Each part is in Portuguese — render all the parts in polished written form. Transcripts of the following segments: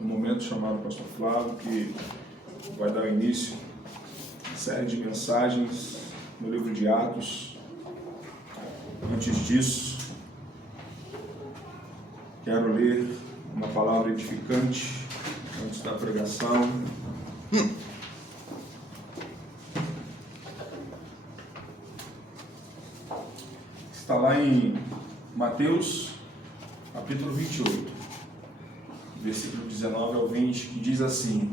um momento chamado Pastor Flávio, que vai dar início a série de mensagens no livro de Atos. Antes disso, quero ler uma palavra edificante antes da pregação. Está lá em Mateus, capítulo 28, versículo 19 ao 20, que diz assim: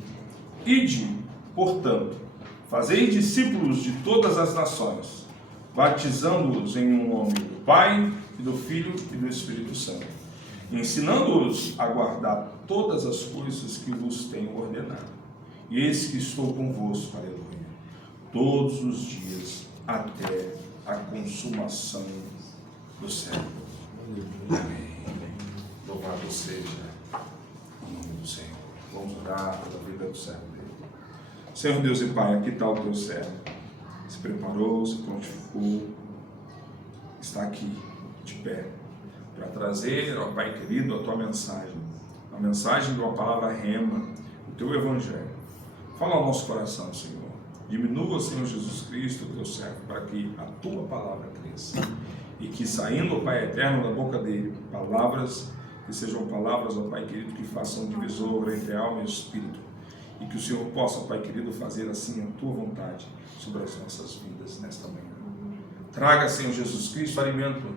Ide, portanto, fazei discípulos de todas as nações, batizando-os em nome do Pai, e do Filho e do Espírito Santo, ensinando-os a guardar todas as coisas que vos tenho ordenado. E eis que estou convosco, aleluia, todos os dias, até a consumação do século. Amém. Louvado seja o nome do Senhor. Vamos orar pela vida do servo dele. Senhor Deus e Pai, aqui está o teu servo. Se preparou, se prontificou, está aqui, de pé, para trazer, ó Pai querido, a tua mensagem, a mensagem da palavra rema, o teu evangelho. Fala ao nosso coração, Senhor. Diminua, Senhor Jesus Cristo, o teu servo, para que a tua palavra cresça. E que saindo, ó Pai eterno, da boca dele, palavras que sejam palavras, ó Pai querido, que façam divisor entre alma e espírito. E que o Senhor possa, ó Pai querido, fazer assim a tua vontade sobre as nossas vidas nesta manhã. Traga, Senhor Jesus Cristo, alimento,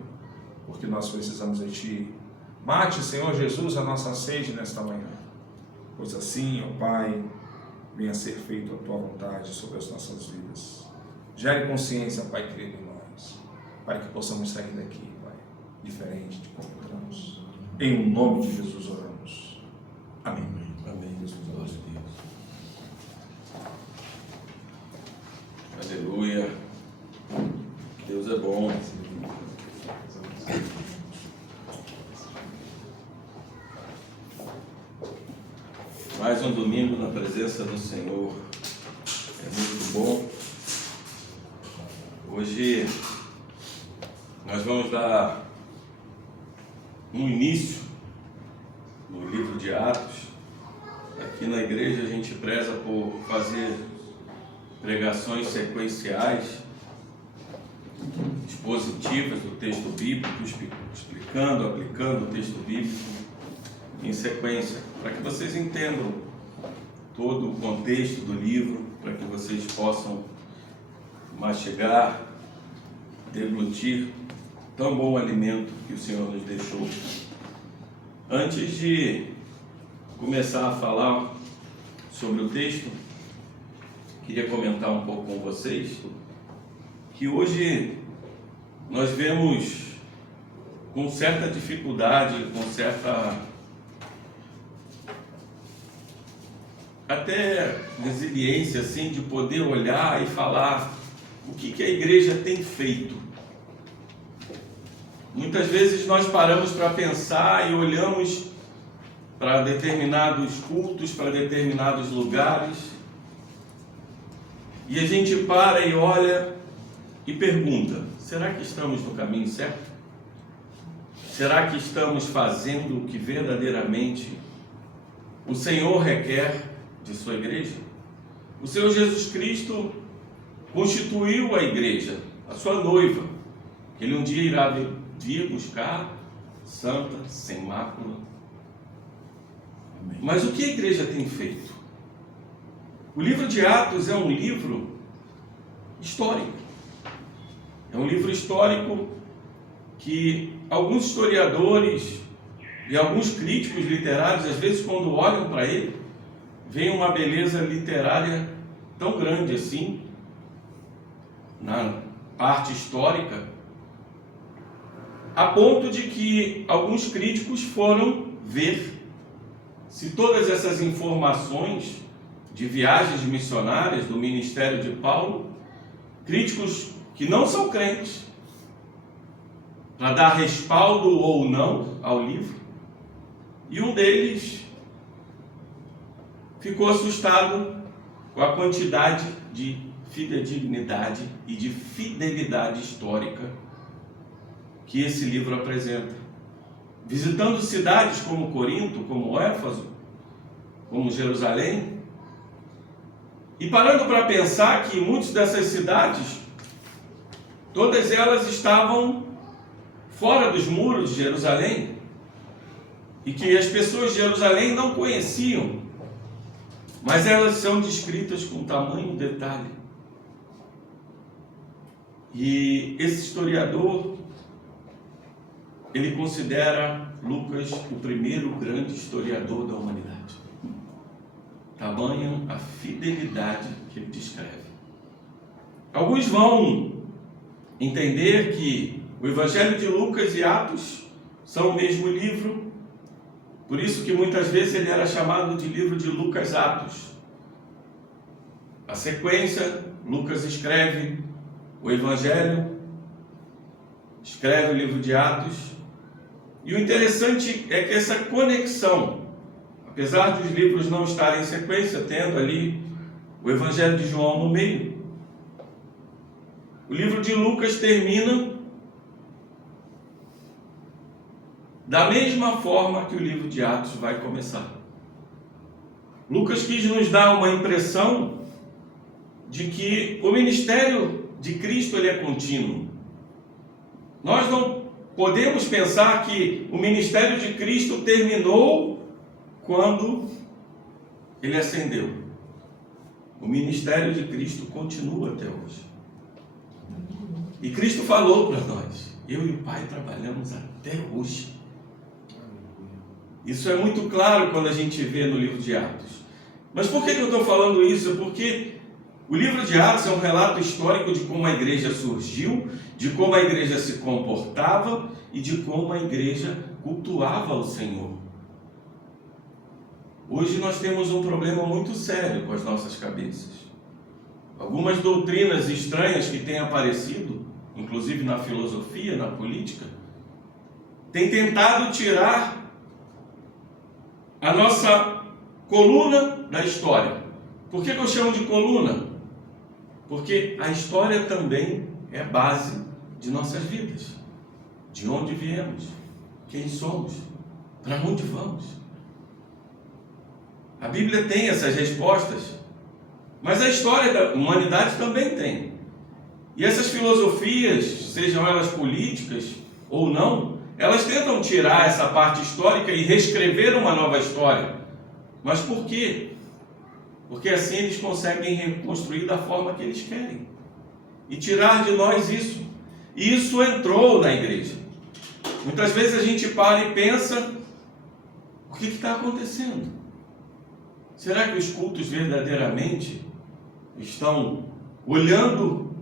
porque nós precisamos de Ti. Mate, Senhor Jesus, a nossa sede nesta manhã. Pois assim, ó Pai, venha ser feita a tua vontade sobre as nossas vidas. Gere consciência, Pai querido, em nós, para que possamos sair daqui, Pai, diferente de como entramos. Em nome de Jesus oramos. Amém. Amém. Glória a Deus. Aleluia. Deus é bom. Mais um domingo na presença do Senhor. É muito bom. Hoje nós vamos dar um início no livro de Atos. Aqui na igreja a gente preza por fazer pregações sequenciais, expositivas do texto bíblico, explicando, aplicando o texto bíblico em sequência, para que vocês entendam todo o contexto do livro, para que vocês possam mastigar, deglutir tão bom alimento que o Senhor nos deixou. Antes de começar a falar sobre o texto, queria comentar um pouco com vocês que hoje nós vemos com certa dificuldade, com certa até resiliência assim, de poder olhar e falar o que a igreja tem feito. Muitas vezes nós paramos para pensar e olhamos para determinados cultos, para determinados lugares, e a gente para e olha e pergunta: será que estamos no caminho certo? Será que estamos fazendo o que verdadeiramente o Senhor requer de sua igreja? O Senhor Jesus Cristo constituiu a igreja, a sua noiva, que Ele um dia irá vir buscar, santa, sem mácula. Mas o que a igreja tem feito? O livro de Atos é um livro histórico. É um livro histórico que alguns historiadores e alguns críticos literários, às vezes, quando olham para ele, veem uma beleza literária tão grande assim, na parte histórica, a ponto de que alguns críticos foram ver se todas essas informações de viagens missionárias do ministério de Paulo, críticos que não são crentes, para dar respaldo ou não ao livro, e um deles ficou assustado com a quantidade de fidedignidade e de fidelidade histórica que esse livro apresenta. Visitando cidades como Corinto, como Éfeso, como Jerusalém. E parando para pensar que muitas dessas cidades, todas elas estavam fora dos muros de Jerusalém, e que as pessoas de Jerusalém não conheciam, mas elas são descritas com tamanho detalhe. E esse historiador, ele considera Lucas o primeiro grande historiador da humanidade. Tamanha a fidelidade que ele descreve. Alguns vão entender que o Evangelho de Lucas e Atos são o mesmo livro, por isso que muitas vezes ele era chamado de livro de Lucas Atos. A sequência, Lucas escreve o Evangelho, escreve o livro de Atos, e o interessante é que essa conexão, apesar dos livros não estarem em sequência, tendo ali o Evangelho de João no meio, o livro de Lucas termina da mesma forma que o livro de Atos vai começar. Lucas quis nos dar uma impressão de que o ministério de Cristo ele é contínuo. Nós não podemos pensar que o ministério de Cristo terminou quando ele ascendeu. O ministério de Cristo continua até hoje. E Cristo falou para nós: eu e o Pai trabalhamos até hoje. Isso é muito claro quando a gente vê no livro de Atos. Mas por que eu estou falando isso? Porque o livro de Atos é um relato histórico de como a igreja surgiu, de como a igreja se comportava e de como a igreja cultuava o Senhor. Hoje nós temos um problema muito sério com as nossas cabeças. Algumas doutrinas estranhas que têm aparecido, inclusive na filosofia, na política, têm tentado tirar a nossa coluna da história. Por que eu chamo de coluna? Porque a história também é a base de nossas vidas. De onde viemos, quem somos, para onde vamos. A Bíblia tem essas respostas, mas a história da humanidade também tem. E essas filosofias, sejam elas políticas ou não, elas tentam tirar essa parte histórica e reescrever uma nova história. Mas por quê? Porque assim eles conseguem reconstruir da forma que eles querem. E tirar de nós isso. E isso entrou na igreja. Muitas vezes a gente para e pensa: o que está acontecendo? Será que os cultos verdadeiramente estão olhando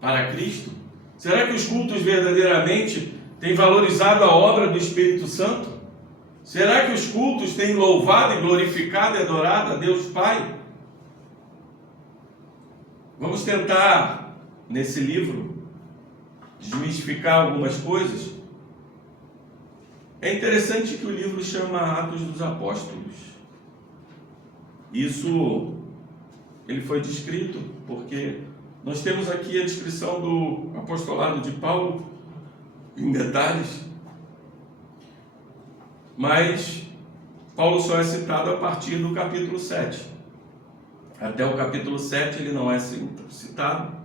para Cristo? Será que os cultos verdadeiramente têm valorizado a obra do Espírito Santo? Será que os cultos têm louvado e glorificado e adorado a Deus Pai? Vamos tentar, nesse livro, desmistificar algumas coisas. É interessante que o livro chama Atos dos Apóstolos. Isso, ele foi descrito porque nós temos aqui a descrição do apostolado de Paulo em detalhes, mas Paulo só é citado a partir do capítulo 7. Até o capítulo 7 ele não é citado.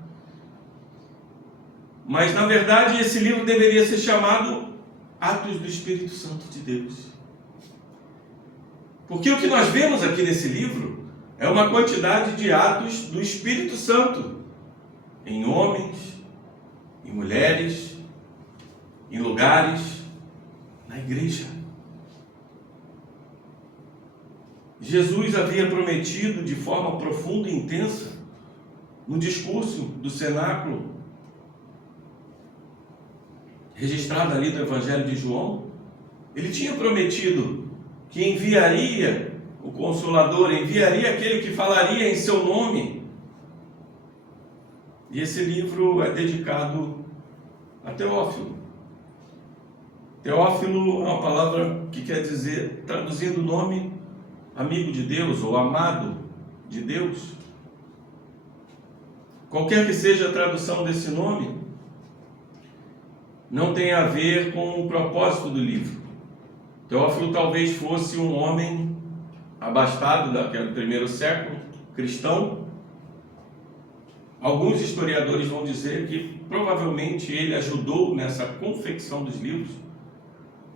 Mas, na verdade, esse livro deveria ser chamado Atos do Espírito Santo de Deus. Porque o que nós vemos aqui nesse livro é uma quantidade de atos do Espírito Santo em homens, em mulheres, em lugares, na igreja. Jesus havia prometido de forma profunda e intensa, no discurso do cenáculo, registrado ali no Evangelho de João, ele tinha prometido que enviaria o Consolador, enviaria aquele que falaria em seu nome. E esse livro é dedicado a Teófilo. Teófilo é uma palavra que quer dizer, traduzindo o nome, amigo de Deus ou amado de Deus. Qualquer que seja a tradução desse nome, não tem a ver com o propósito do livro. Teófilo talvez fosse um homem abastado daquele primeiro século cristão. Alguns historiadores vão dizer que provavelmente ele ajudou nessa confecção dos livros,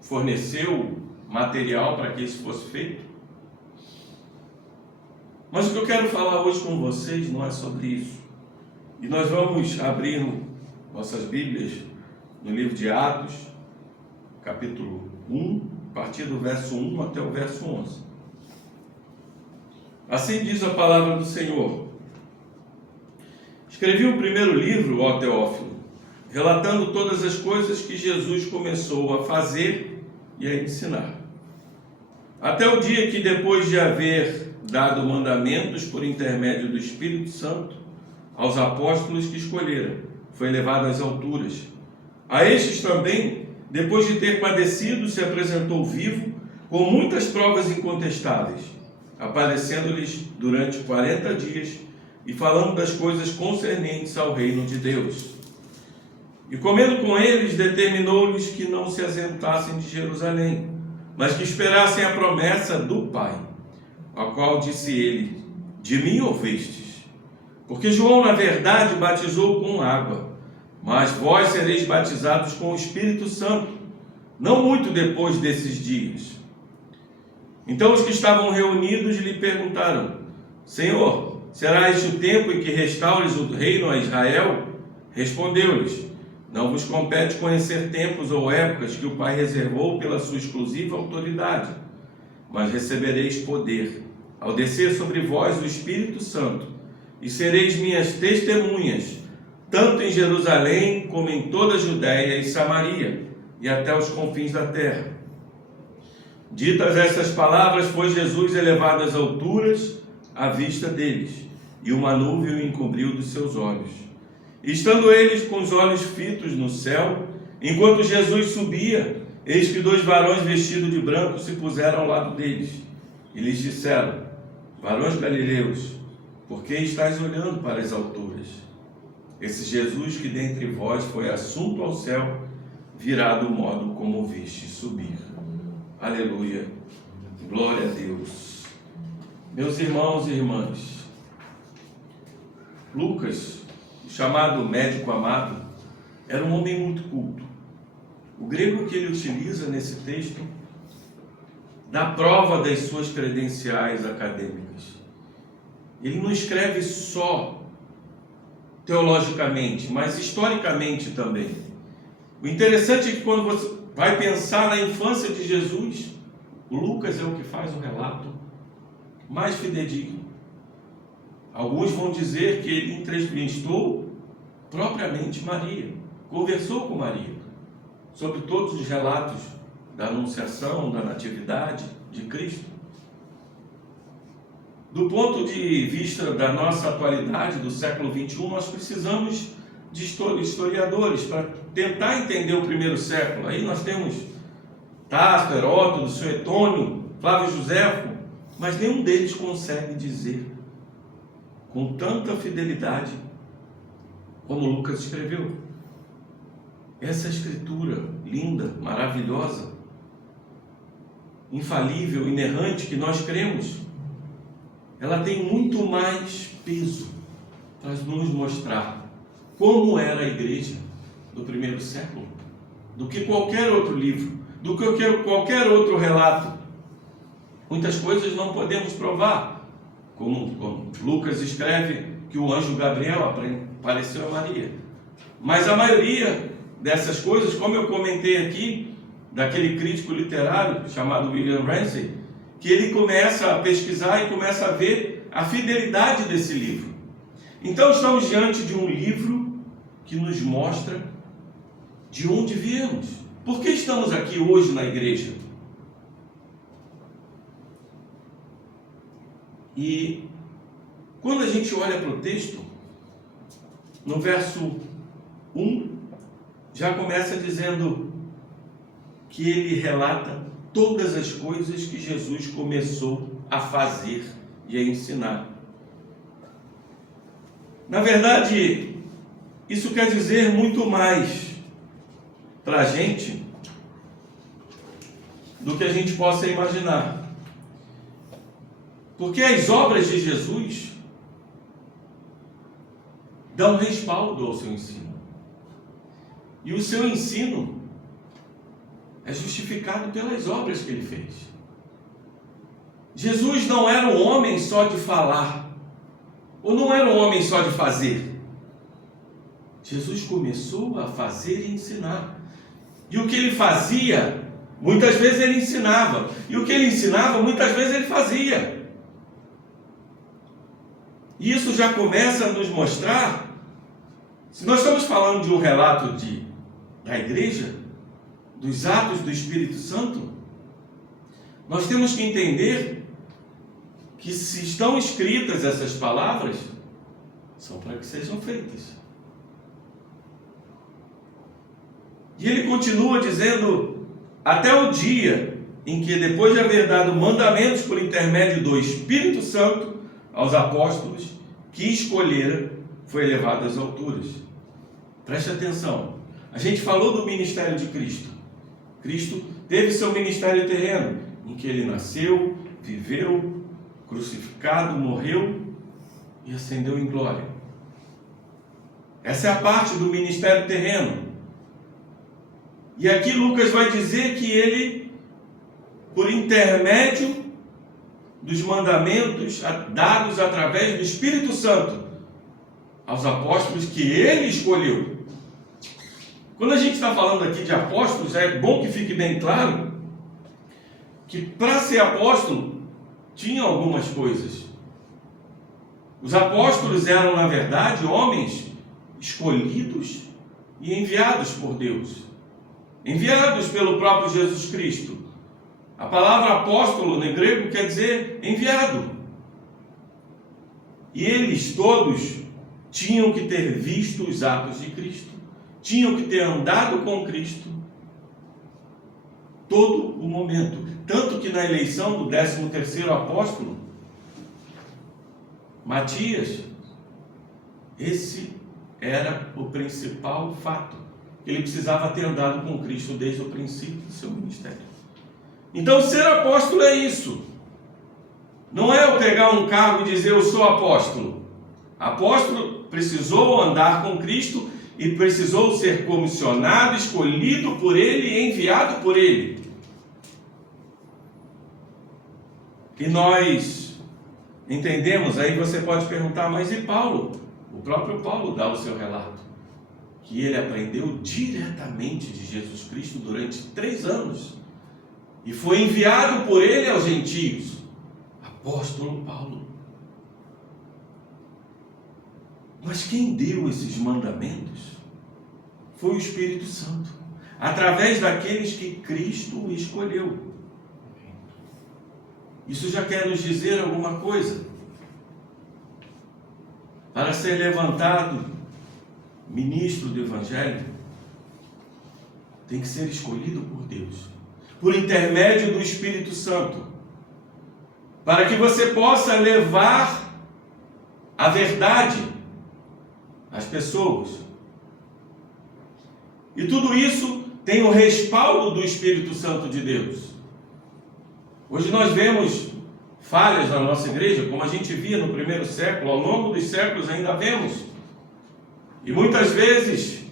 forneceu material para que isso fosse feito. Mas o que eu quero falar hoje com vocês não é sobre isso. E nós vamos abrir nossas Bíblias no livro de Atos, capítulo 1, a partir do verso 1 até o verso 11. Assim diz a palavra do Senhor. Escrevi o primeiro livro, ó Teófilo, relatando todas as coisas que Jesus começou a fazer e a ensinar. Até o dia que, depois de haver dado mandamentos por intermédio do Espírito Santo aos apóstolos que escolheram, foi levado às alturas. A estes também, depois de ter padecido, se apresentou vivo, com muitas provas incontestáveis, aparecendo-lhes durante 40 dias e falando das coisas concernentes ao reino de Deus. E comendo com eles, determinou-lhes que não se ausentassem de Jerusalém, mas que esperassem a promessa do Pai, a qual disse ele: de mim ouvistes. Porque João, na verdade, batizou com água, mas vós sereis batizados com o Espírito Santo, não muito depois desses dias. Então os que estavam reunidos lhe perguntaram: Senhor, será este o tempo em que restaures o reino a Israel? Respondeu-lhes: não vos compete conhecer tempos ou épocas que o Pai reservou pela sua exclusiva autoridade, mas recebereis poder ao descer sobre vós o Espírito Santo, e sereis minhas testemunhas, tanto em Jerusalém como em toda a Judéia e Samaria, e até os confins da terra. Ditas estas palavras, foi Jesus elevado às alturas à vista deles, e uma nuvem o encobriu dos seus olhos. E estando eles com os olhos fitos no céu, enquanto Jesus subia, eis que 2 varões vestidos de branco se puseram ao lado deles, e lhes disseram: varões galileus, por que estáis olhando para as alturas? Esse Jesus que dentre vós foi assunto ao céu, virá do modo como o viste subir. Aleluia, glória a Deus. Meus irmãos e irmãs, Lucas, chamado médico amado, era um homem muito culto. O grego que ele utiliza nesse texto dá prova das suas credenciais acadêmicas. Ele não escreve só teologicamente, mas historicamente também. O interessante é que quando você vai pensar na infância de Jesus, o Lucas é o que faz o relato mais fidedigno. Alguns vão dizer que ele entrevistou propriamente Maria, conversou com Maria sobre todos os relatos da anunciação, da natividade de Cristo. Do ponto de vista da nossa atualidade, do século XXI, nós precisamos de historiadores para tentar entender o primeiro século. Aí nós temos Tácito, Heródoto, Suetônio, Flávio Joséfo, mas nenhum deles consegue dizer com tanta fidelidade como Lucas escreveu. Essa escritura linda, maravilhosa, infalível, inerrante, que nós cremos, ela tem muito mais peso para nos mostrar como era a igreja do primeiro século do que qualquer outro livro, do que qualquer outro relato. Muitas coisas não podemos provar, como Lucas escreve que o anjo Gabriel apareceu a Maria. Mas a maioria dessas coisas, como eu comentei aqui, daquele crítico literário chamado William Ramsay, que ele começa a pesquisar e começa a ver a fidelidade desse livro. Então estamos diante de um livro que nos mostra de onde viemos. Por que estamos aqui hoje na igreja? E quando a gente olha para o texto, no verso 1, já começa dizendo que ele relata todas as coisas que Jesus começou a fazer e a ensinar. Na verdade, isso quer dizer muito mais para a gente do que a gente possa imaginar. Porque as obras de Jesus dão respaldo ao seu ensino. E o seu ensino é justificado pelas obras que ele fez. Jesus não era um homem só de falar, ou não era um homem só de fazer. Jesus começou a fazer e ensinar. E o que ele fazia, muitas vezes ele ensinava. E o que ele ensinava, muitas vezes ele fazia. E isso já começa a nos mostrar, se nós estamos falando de um relato da igreja, dos atos do Espírito Santo, nós temos que entender que se estão escritas essas palavras, são para que sejam feitas. E ele continua dizendo, até o dia em que, depois de haver dado mandamentos por intermédio do Espírito Santo aos apóstolos que escolhera, foi elevado às alturas. Preste atenção, a gente falou do ministério de Cristo. Cristo teve seu ministério terreno, em que ele nasceu, viveu, crucificado, morreu e ascendeu em glória. Essa é a parte do ministério terreno. E aqui Lucas vai dizer que ele, por intermédio dos mandamentos dados através do Espírito Santo aos apóstolos que ele escolheu. Quando a gente está falando aqui de apóstolos, é bom que fique bem claro que para ser apóstolo tinha algumas coisas. Os apóstolos eram, na verdade, homens escolhidos e enviados por Deus, enviados pelo próprio Jesus Cristo. A palavra apóstolo em grego quer dizer enviado. E eles todos tinham que ter visto os atos de Cristo, tinham que ter andado com Cristo todo o momento. Tanto que na eleição do 13º apóstolo, Matias, esse era o principal fato. Ele precisava ter andado com Cristo desde o princípio do seu ministério. Então, ser apóstolo é isso. Não é eu pegar um cargo e dizer eu sou apóstolo. Apóstolo precisou andar com Cristo e precisou ser comissionado, escolhido por Ele e enviado por Ele. E nós entendemos, aí você pode perguntar, mas e Paulo? O próprio Paulo dá o seu relato, que ele aprendeu diretamente de Jesus Cristo durante 3 anos e foi enviado por ele aos gentios. Apóstolo Paulo. Mas quem deu esses mandamentos foi o Espírito Santo, através daqueles que Cristo escolheu. Isso já quer nos dizer alguma coisa? Para ser levantado ministro do Evangelho, tem que ser escolhido por Deus, por intermédio do Espírito Santo, para que você possa levar a verdade às pessoas. E tudo isso tem o respaldo do Espírito Santo de Deus. Hoje nós vemos falhas na nossa igreja, como a gente via no primeiro século, ao longo dos séculos ainda vemos. E muitas vezes,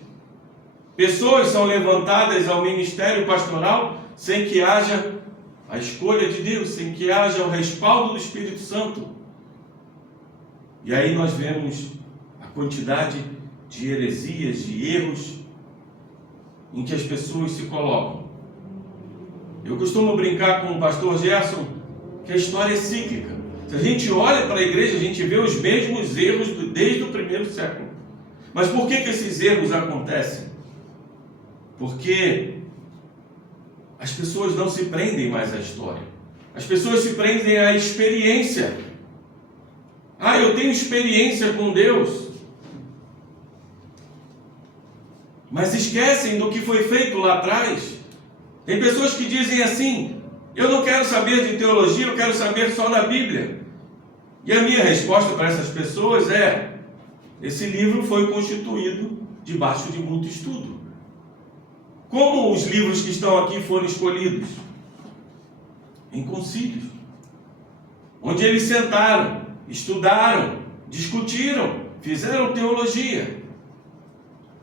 pessoas são levantadas ao ministério pastoral sem que haja a escolha de Deus, sem que haja o respaldo do Espírito Santo. E aí nós vemos a quantidade de heresias, de erros em que as pessoas se colocam. Eu costumo brincar com o pastor Gerson que a história é cíclica. Se a gente olha para a igreja, a gente vê os mesmos erros desde o primeiro século. Mas por que esses erros acontecem? Porque as pessoas não se prendem mais à história. As pessoas se prendem à experiência. Eu tenho experiência com Deus. Mas esquecem do que foi feito lá atrás. Tem pessoas que dizem assim: eu não quero saber de teologia, eu quero saber só da Bíblia. E a minha resposta para essas pessoas é: esse livro foi constituído debaixo de muito estudo. Como os livros que estão aqui foram escolhidos? Em concílios, onde onde eles sentaram, estudaram, discutiram, fizeram teologia.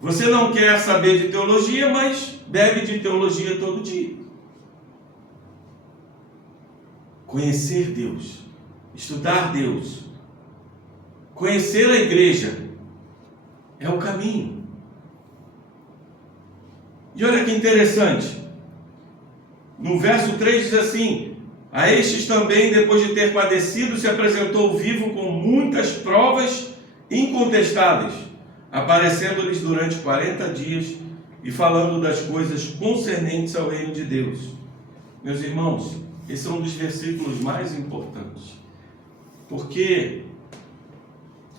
Você não quer saber de teologia, mas bebe de teologia todo dia. Conhecer Deus, estudar Deus, conhecer a igreja é o caminho. E olha que interessante, no verso 3 diz assim: a estes também, depois de ter padecido, se apresentou vivo com muitas provas incontestáveis, aparecendo-lhes durante 40 dias e falando das coisas concernentes ao reino de Deus. Meus irmãos, esse é um dos versículos mais importantes, porque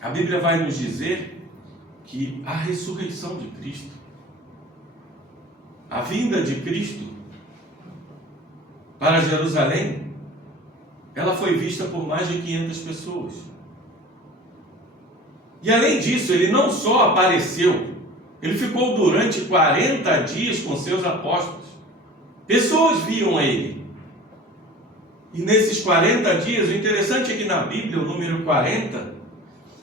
a Bíblia vai nos dizer que a ressurreição de Cristo, a vinda de Cristo para Jerusalém, ela foi vista por mais de 500 pessoas. E além disso, ele não só apareceu, ele ficou durante 40 dias com seus apóstolos. Pessoas viam ele. E nesses 40 dias, o interessante é que na Bíblia o número 40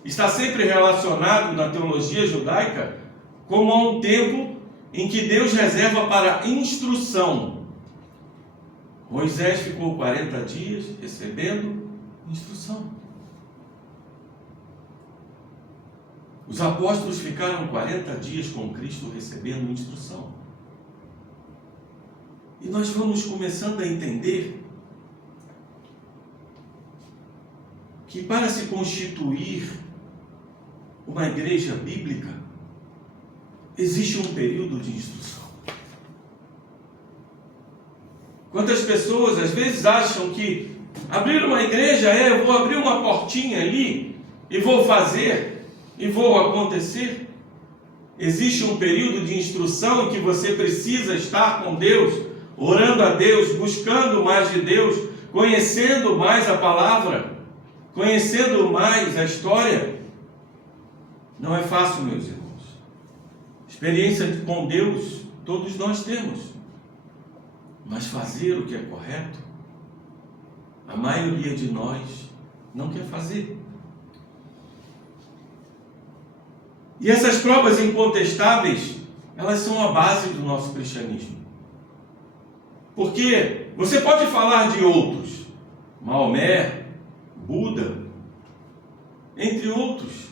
está sempre relacionado na teologia judaica como a um tempo em que Deus reserva para instrução. Moisés ficou 40 dias recebendo instrução. Os apóstolos ficaram 40 dias com Cristo recebendo instrução. E nós vamos começando a entender que para se constituir uma igreja bíblica, existe um período de instrução. Quantas pessoas às vezes acham que abrir uma igreja eu vou abrir uma portinha ali e vou fazer e vou acontecer. Existe um período de instrução em que você precisa estar com Deus, orando a Deus, buscando mais de Deus, conhecendo mais a palavra, conhecendo mais a história. Não é fácil, meus irmãos. Experiência com Deus todos nós temos, mas fazer o que é correto, a maioria de nós não quer fazer. E essas provas incontestáveis, elas são a base do nosso cristianismo. Porque você pode falar de outros, Maomé, Buda, entre outros,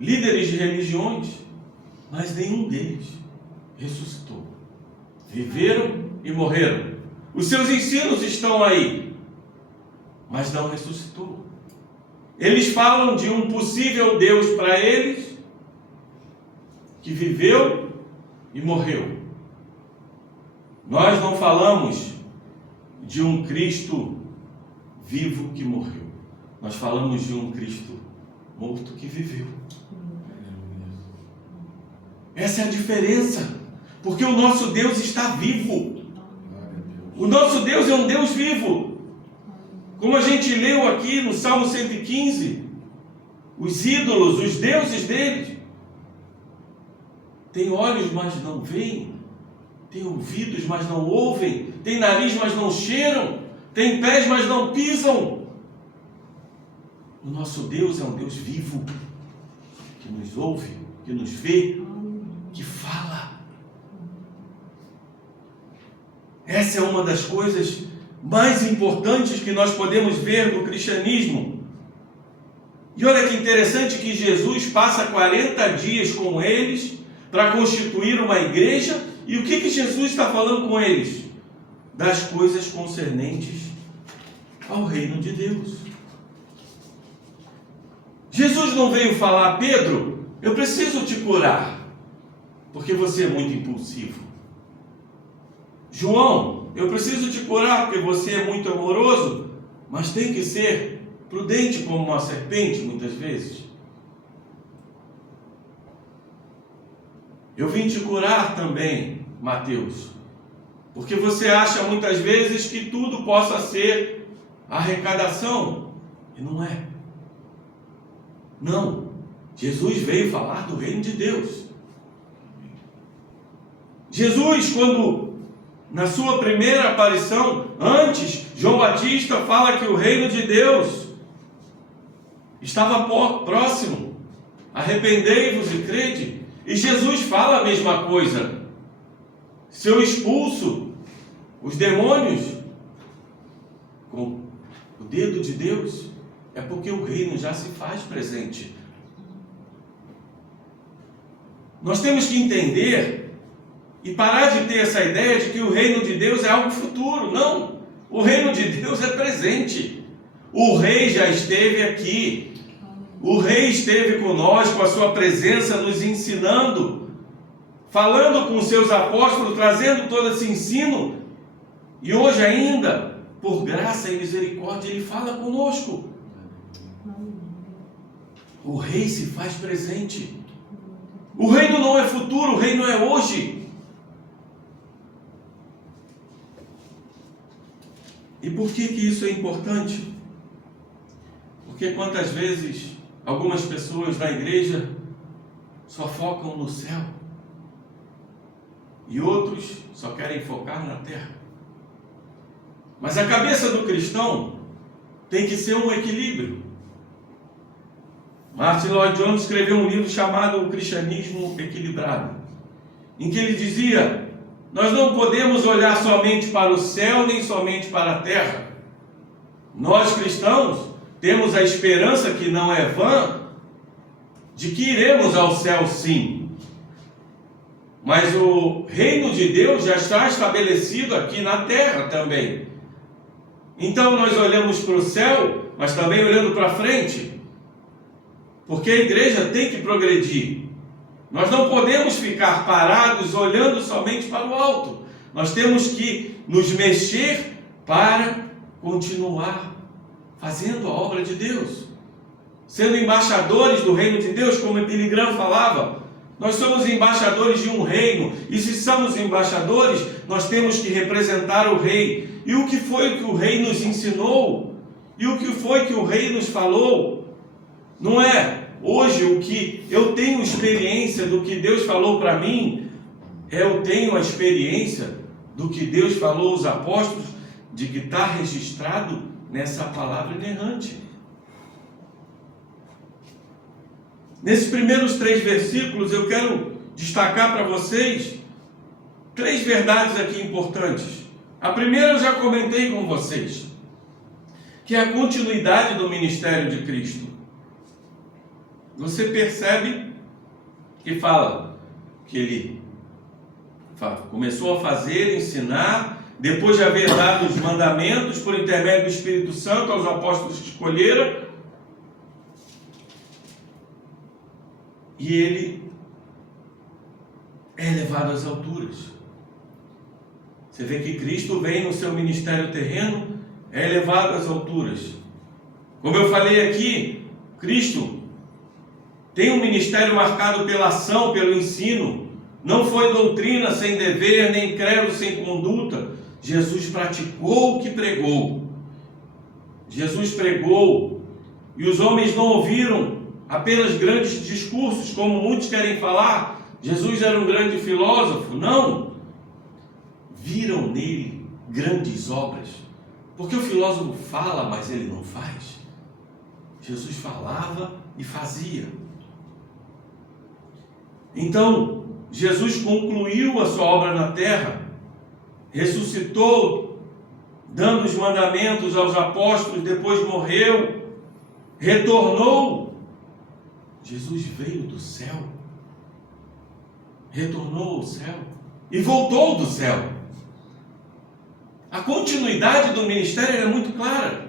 líderes de religiões, mas nenhum deles ressuscitou. Viveram e morreram. Os seus ensinos estão aí, mas não ressuscitou. Eles falam de um possível Deus para eles, que viveu e morreu. Nós não falamos de um Cristo vivo que morreu. Nós falamos de um Cristo morto que viveu. Essa é a diferença, porque o nosso Deus está vivo. O nosso Deus é um Deus vivo. Como a gente leu aqui no Salmo 115, os ídolos, os deuses deles, têm olhos, mas não veem, têm ouvidos, mas não ouvem, têm nariz, mas não cheiram, têm pés, mas não pisam. O nosso Deus é um Deus vivo, que nos ouve, que nos vê, que fala. Essa é uma das coisas mais importantes que nós podemos ver no cristianismo. E olha que interessante que Jesus passa 40 dias com eles para constituir uma igreja. E o que Jesus está falando com eles? Das coisas concernentes ao reino de Deus. Jesus não veio falar: Pedro, eu preciso te curar, porque você é muito impulsivo. João, eu preciso te curar, porque você é muito amoroso, mas tem que ser prudente como uma serpente, muitas vezes. Eu vim te curar também, Mateus, porque você acha muitas vezes que tudo possa ser arrecadação, e não é. Não, Jesus veio falar do reino de Deus. Jesus, quando na sua primeira aparição, antes, João Batista fala que o reino de Deus estava próximo. Arrependei-vos e crede. E Jesus fala a mesma coisa. Se eu expulso os demônios com o dedo de Deus, é porque o reino já se faz presente. Nós temos que entender e parar de ter essa ideia de que o reino de Deus é algo futuro. Não, o reino de Deus é presente. O rei já esteve aqui. O rei esteve conosco, a sua presença nos ensinando, falando com seus apóstolos, trazendo todo esse ensino. E hoje ainda, por graça e misericórdia, ele fala conosco. O rei se faz presente. O reino não é futuro, o reino é hoje. E por que isso é importante? Porque quantas vezes algumas pessoas na igreja só focam no céu e outros só querem focar na terra. Mas a cabeça do cristão tem que ser um equilíbrio. Martin Lloyd-Jones escreveu um livro chamado O Cristianismo Equilibrado, em que ele dizia: nós não podemos olhar somente para o céu, nem somente para a terra. Nós cristãos temos a esperança, que não é vã, de que iremos ao céu sim. Mas o reino de Deus já está estabelecido aqui na terra também. Então nós olhamos para o céu, mas também olhando para frente, porque a igreja tem que progredir. Nós não podemos ficar parados olhando somente para o alto. Nós temos que nos mexer para continuar fazendo a obra de Deus, sendo embaixadores do reino de Deus, como Billy Graham falava. Nós somos embaixadores de um reino, e se somos embaixadores, nós temos que representar o rei. E o que foi que o rei nos ensinou? E o que foi que o rei nos falou? Não é hoje o que eu tenho experiência do que Deus falou para mim, eu tenho a experiência do que Deus falou aos apóstolos, de que está registrado nessa palavra inerrante. Nesses primeiros 3 versículos eu quero destacar para vocês 3 verdades aqui importantes. A primeira eu já comentei com vocês, que é a continuidade do ministério de Cristo. Você percebe que fala que ele começou a fazer, ensinar, depois de haver dado os mandamentos por intermédio do Espírito Santo aos apóstolos que escolheram, e ele é elevado às alturas. Você vê que Cristo vem no seu ministério terreno, é elevado às alturas. Como eu falei aqui, Cristo tem um ministério marcado pela ação, pelo ensino. Não foi doutrina sem dever, nem credo sem conduta. Jesus praticou o que pregou. Jesus pregou, e os homens não ouviram apenas grandes discursos, como muitos querem falar. Jesus era um grande filósofo. Não. Viram nele grandes obras. Porque o filósofo fala, mas ele não faz. Jesus falava e fazia. Então, Jesus concluiu a sua obra na terra, ressuscitou, dando os mandamentos aos apóstolos, depois morreu, retornou. Jesus veio do céu, retornou ao céu e voltou do céu. A continuidade do ministério é muito clara.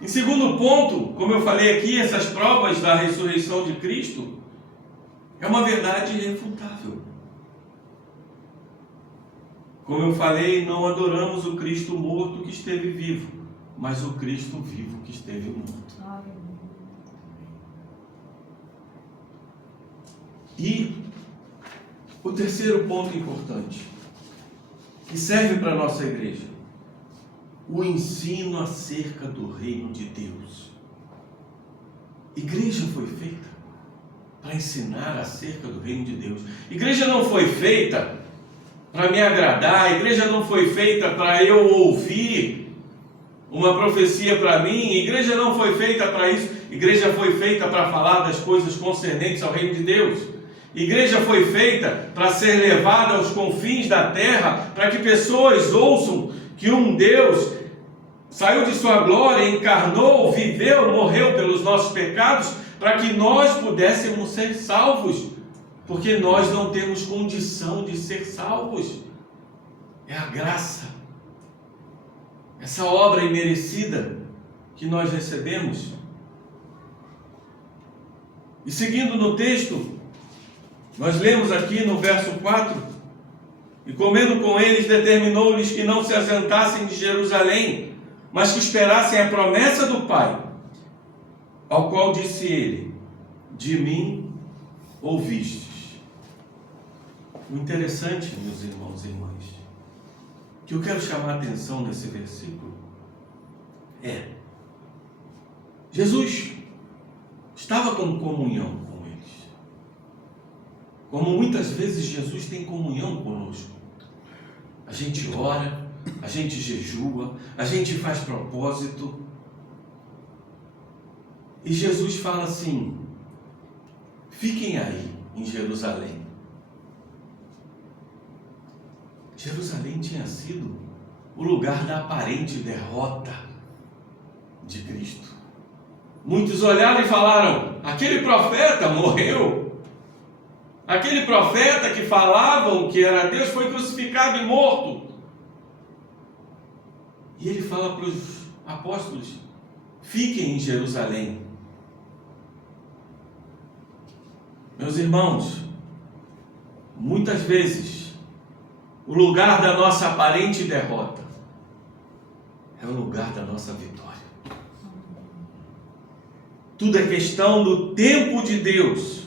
Em segundo ponto, como eu falei aqui, essas provas da ressurreição de Cristo é uma verdade irrefutável. Como eu falei, não adoramos o Cristo morto que esteve vivo, mas o Cristo vivo que esteve morto. E o terceiro ponto importante, que serve para a nossa igreja, o ensino acerca do reino de Deus. Igreja foi feita para ensinar acerca do reino de Deus. Igreja não foi feita para me agradar, a igreja não foi feita para eu ouvir uma profecia para mim, a igreja não foi feita para isso, a igreja foi feita para falar das coisas concernentes ao reino de Deus. A igreja foi feita para ser levada aos confins da terra, para que pessoas ouçam que um Deus saiu de sua glória, encarnou, viveu, morreu pelos nossos pecados, para que nós pudéssemos ser salvos, porque nós não temos condição de ser salvos. É a graça, essa obra imerecida que nós recebemos. E seguindo no texto, nós lemos aqui no verso 4: e comendo com eles, determinou-lhes que não se assentassem de Jerusalém, mas que esperassem a promessa do Pai, ao qual disse ele: de mim ouvistes. O interessante, meus irmãos e irmãs, que eu quero chamar a atenção nesse versículo é: Jesus estava com comunhão com eles, como muitas vezes Jesus tem comunhão conosco. A gente ora, a gente jejua, a gente faz propósito, e Jesus fala assim: fiquem aí em Jerusalém. Jerusalém tinha sido o lugar da aparente derrota de Cristo. Muitos olharam e falaram: aquele profeta morreu. Aquele profeta que falavam que era Deus foi crucificado e morto. E ele fala para os apóstolos: fiquem em Jerusalém. Meus irmãos, muitas vezes o lugar da nossa aparente derrota é o lugar da nossa vitória. Tudo é questão do tempo de Deus.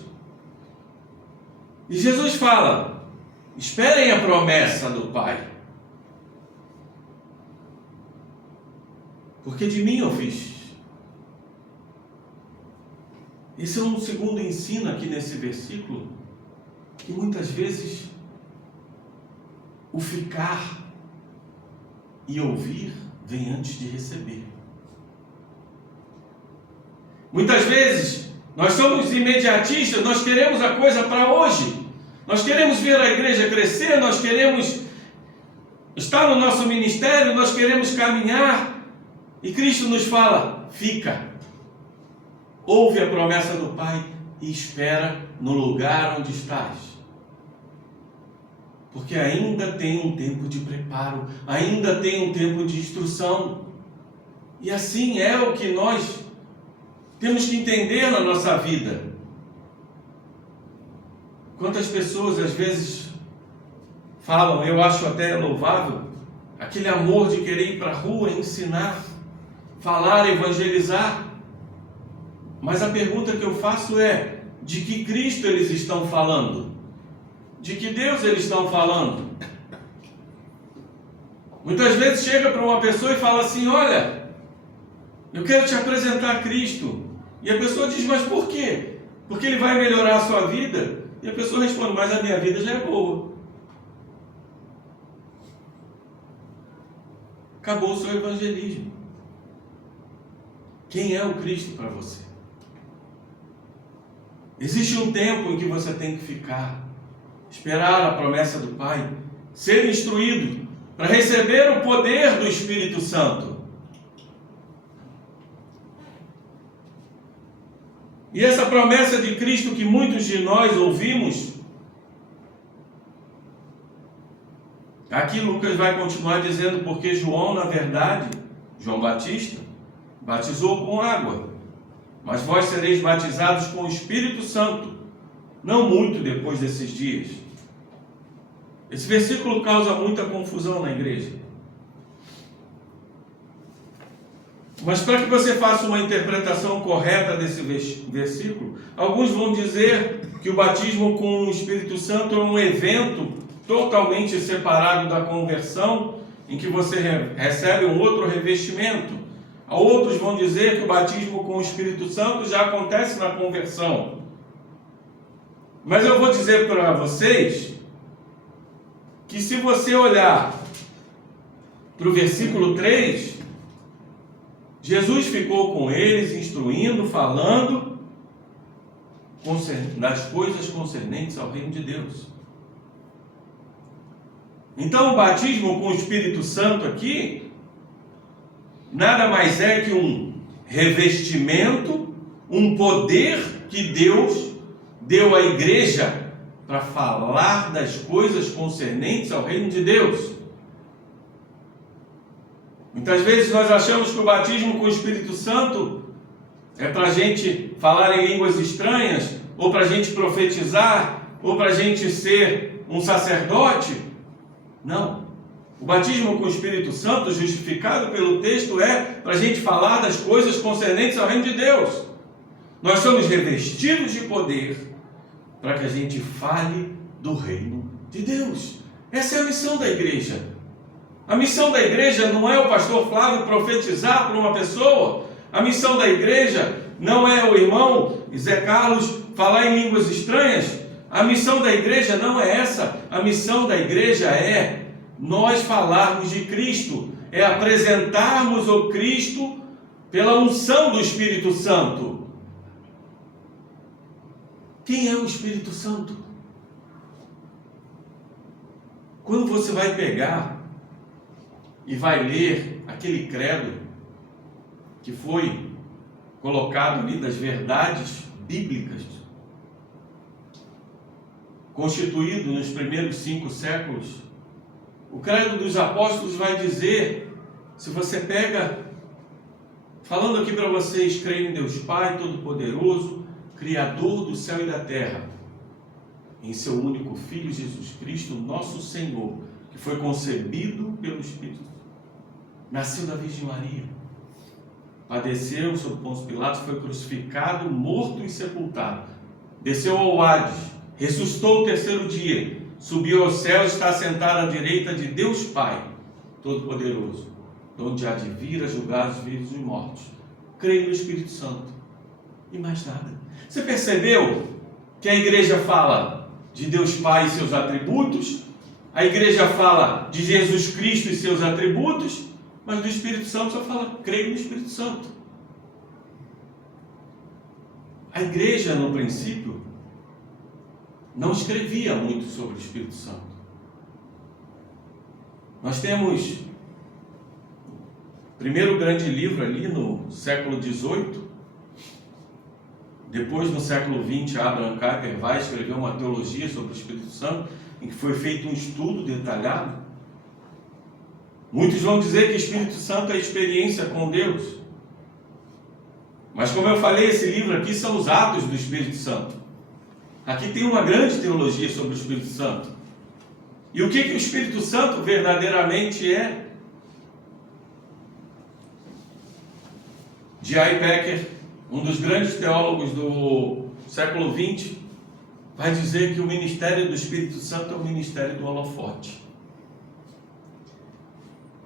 E Jesus fala: esperem a promessa do Pai, porque de mim ouvistes. Esse é um segundo ensino aqui nesse versículo, que muitas vezes o ficar e ouvir vem antes de receber. Muitas vezes nós somos imediatistas, nós queremos a coisa para hoje, nós queremos ver a igreja crescer, nós queremos estar no nosso ministério, nós queremos caminhar, e Cristo nos fala: fica, ouve a promessa do Pai e espera no lugar onde estás. Porque ainda tem um tempo de preparo, ainda tem um tempo de instrução. E assim é o que nós temos que entender na nossa vida. Quantas pessoas às vezes falam, eu acho até louvável, aquele amor de querer ir para a rua, ensinar, falar, evangelizar. Mas a pergunta que eu faço é: de que Cristo eles estão falando? De que Deus eles estão falando? Muitas vezes chega para uma pessoa e fala assim: olha, eu quero te apresentar a Cristo. E a pessoa diz: mas por quê? Porque Ele vai melhorar a sua vida? E a pessoa responde: mas a minha vida já é boa. Acabou o seu evangelismo. Quem é o Cristo para você? Existe um tempo em que você tem que ficar, esperar a promessa do Pai, ser instruído para receber o poder do Espírito Santo. E essa promessa de Cristo que muitos de nós ouvimos, aqui Lucas vai continuar dizendo: porque João, na verdade, João Batista, batizou com água, mas vós sereis batizados com o Espírito Santo, não muito depois desses dias. Esse versículo causa muita confusão na igreja. Mas para que você faça uma interpretação correta desse versículo, alguns vão dizer que o batismo com o Espírito Santo é um evento totalmente separado da conversão, em que você recebe um outro revestimento. Outros vão dizer que o batismo com o Espírito Santo já acontece na conversão. Mas eu vou dizer para vocês que se você olhar para o versículo 3, Jesus ficou com eles, instruindo, falando das coisas concernentes ao reino de Deus. Então o batismo com o Espírito Santo aqui nada mais é que um revestimento, um poder que Deus deu à igreja para falar das coisas concernentes ao reino de Deus. Muitas vezes nós achamos que o batismo com o Espírito Santo é para a gente falar em línguas estranhas, ou para a gente profetizar, ou para a gente ser um sacerdote. Não. O batismo com o Espírito Santo, justificado pelo texto, é para a gente falar das coisas concernentes ao reino de Deus. Nós somos revestidos de poder para que a gente fale do reino de Deus. Essa é a missão da igreja. A missão da igreja não é o pastor Flávio profetizar para uma pessoa. A missão da igreja não é o irmão Zé Carlos falar em línguas estranhas. A missão da igreja não é essa. A missão da igreja é nós falarmos de Cristo, é apresentarmos o Cristo pela unção do Espírito Santo. Quem é o Espírito Santo? Quando você vai pegar e vai ler aquele credo que foi colocado ali das verdades bíblicas, constituído nos primeiros 5 séculos, o credo dos apóstolos vai dizer, se você pega, falando aqui para vocês, creio em Deus Pai Todo-Poderoso, Criador do céu e da terra, em seu único Filho Jesus Cristo, nosso Senhor, que foi concebido pelo Espírito, nasceu da Virgem Maria, padeceu sob Pôncio Pilatos, foi crucificado, morto e sepultado, desceu ao Hades, ressuscitou o 3º dia, subiu ao céu e está sentado à direita de Deus Pai Todo-Poderoso, de onde há de vir a julgar os vivos e os mortos. Creio no Espírito Santo e mais nada. Você percebeu que a igreja fala de Deus Pai e seus atributos, a igreja fala de Jesus Cristo e seus atributos, mas do Espírito Santo só fala, creio no Espírito Santo. A igreja, no princípio, não escrevia muito sobre o Espírito Santo. Nós temos o primeiro grande livro ali no século XVIII, depois no século XX, Abraham Kuyper vai escrever uma teologia sobre o Espírito Santo, em que foi feito um estudo detalhado. Muitos vão dizer que o Espírito Santo é a experiência com Deus. Mas como eu falei, esse livro aqui são os atos do Espírito Santo. Aqui tem uma grande teologia sobre o Espírito Santo. E o que o Espírito Santo verdadeiramente é? J.I. Packer, um dos grandes teólogos do século XX, vai dizer que o ministério do Espírito Santo é o ministério do holofote.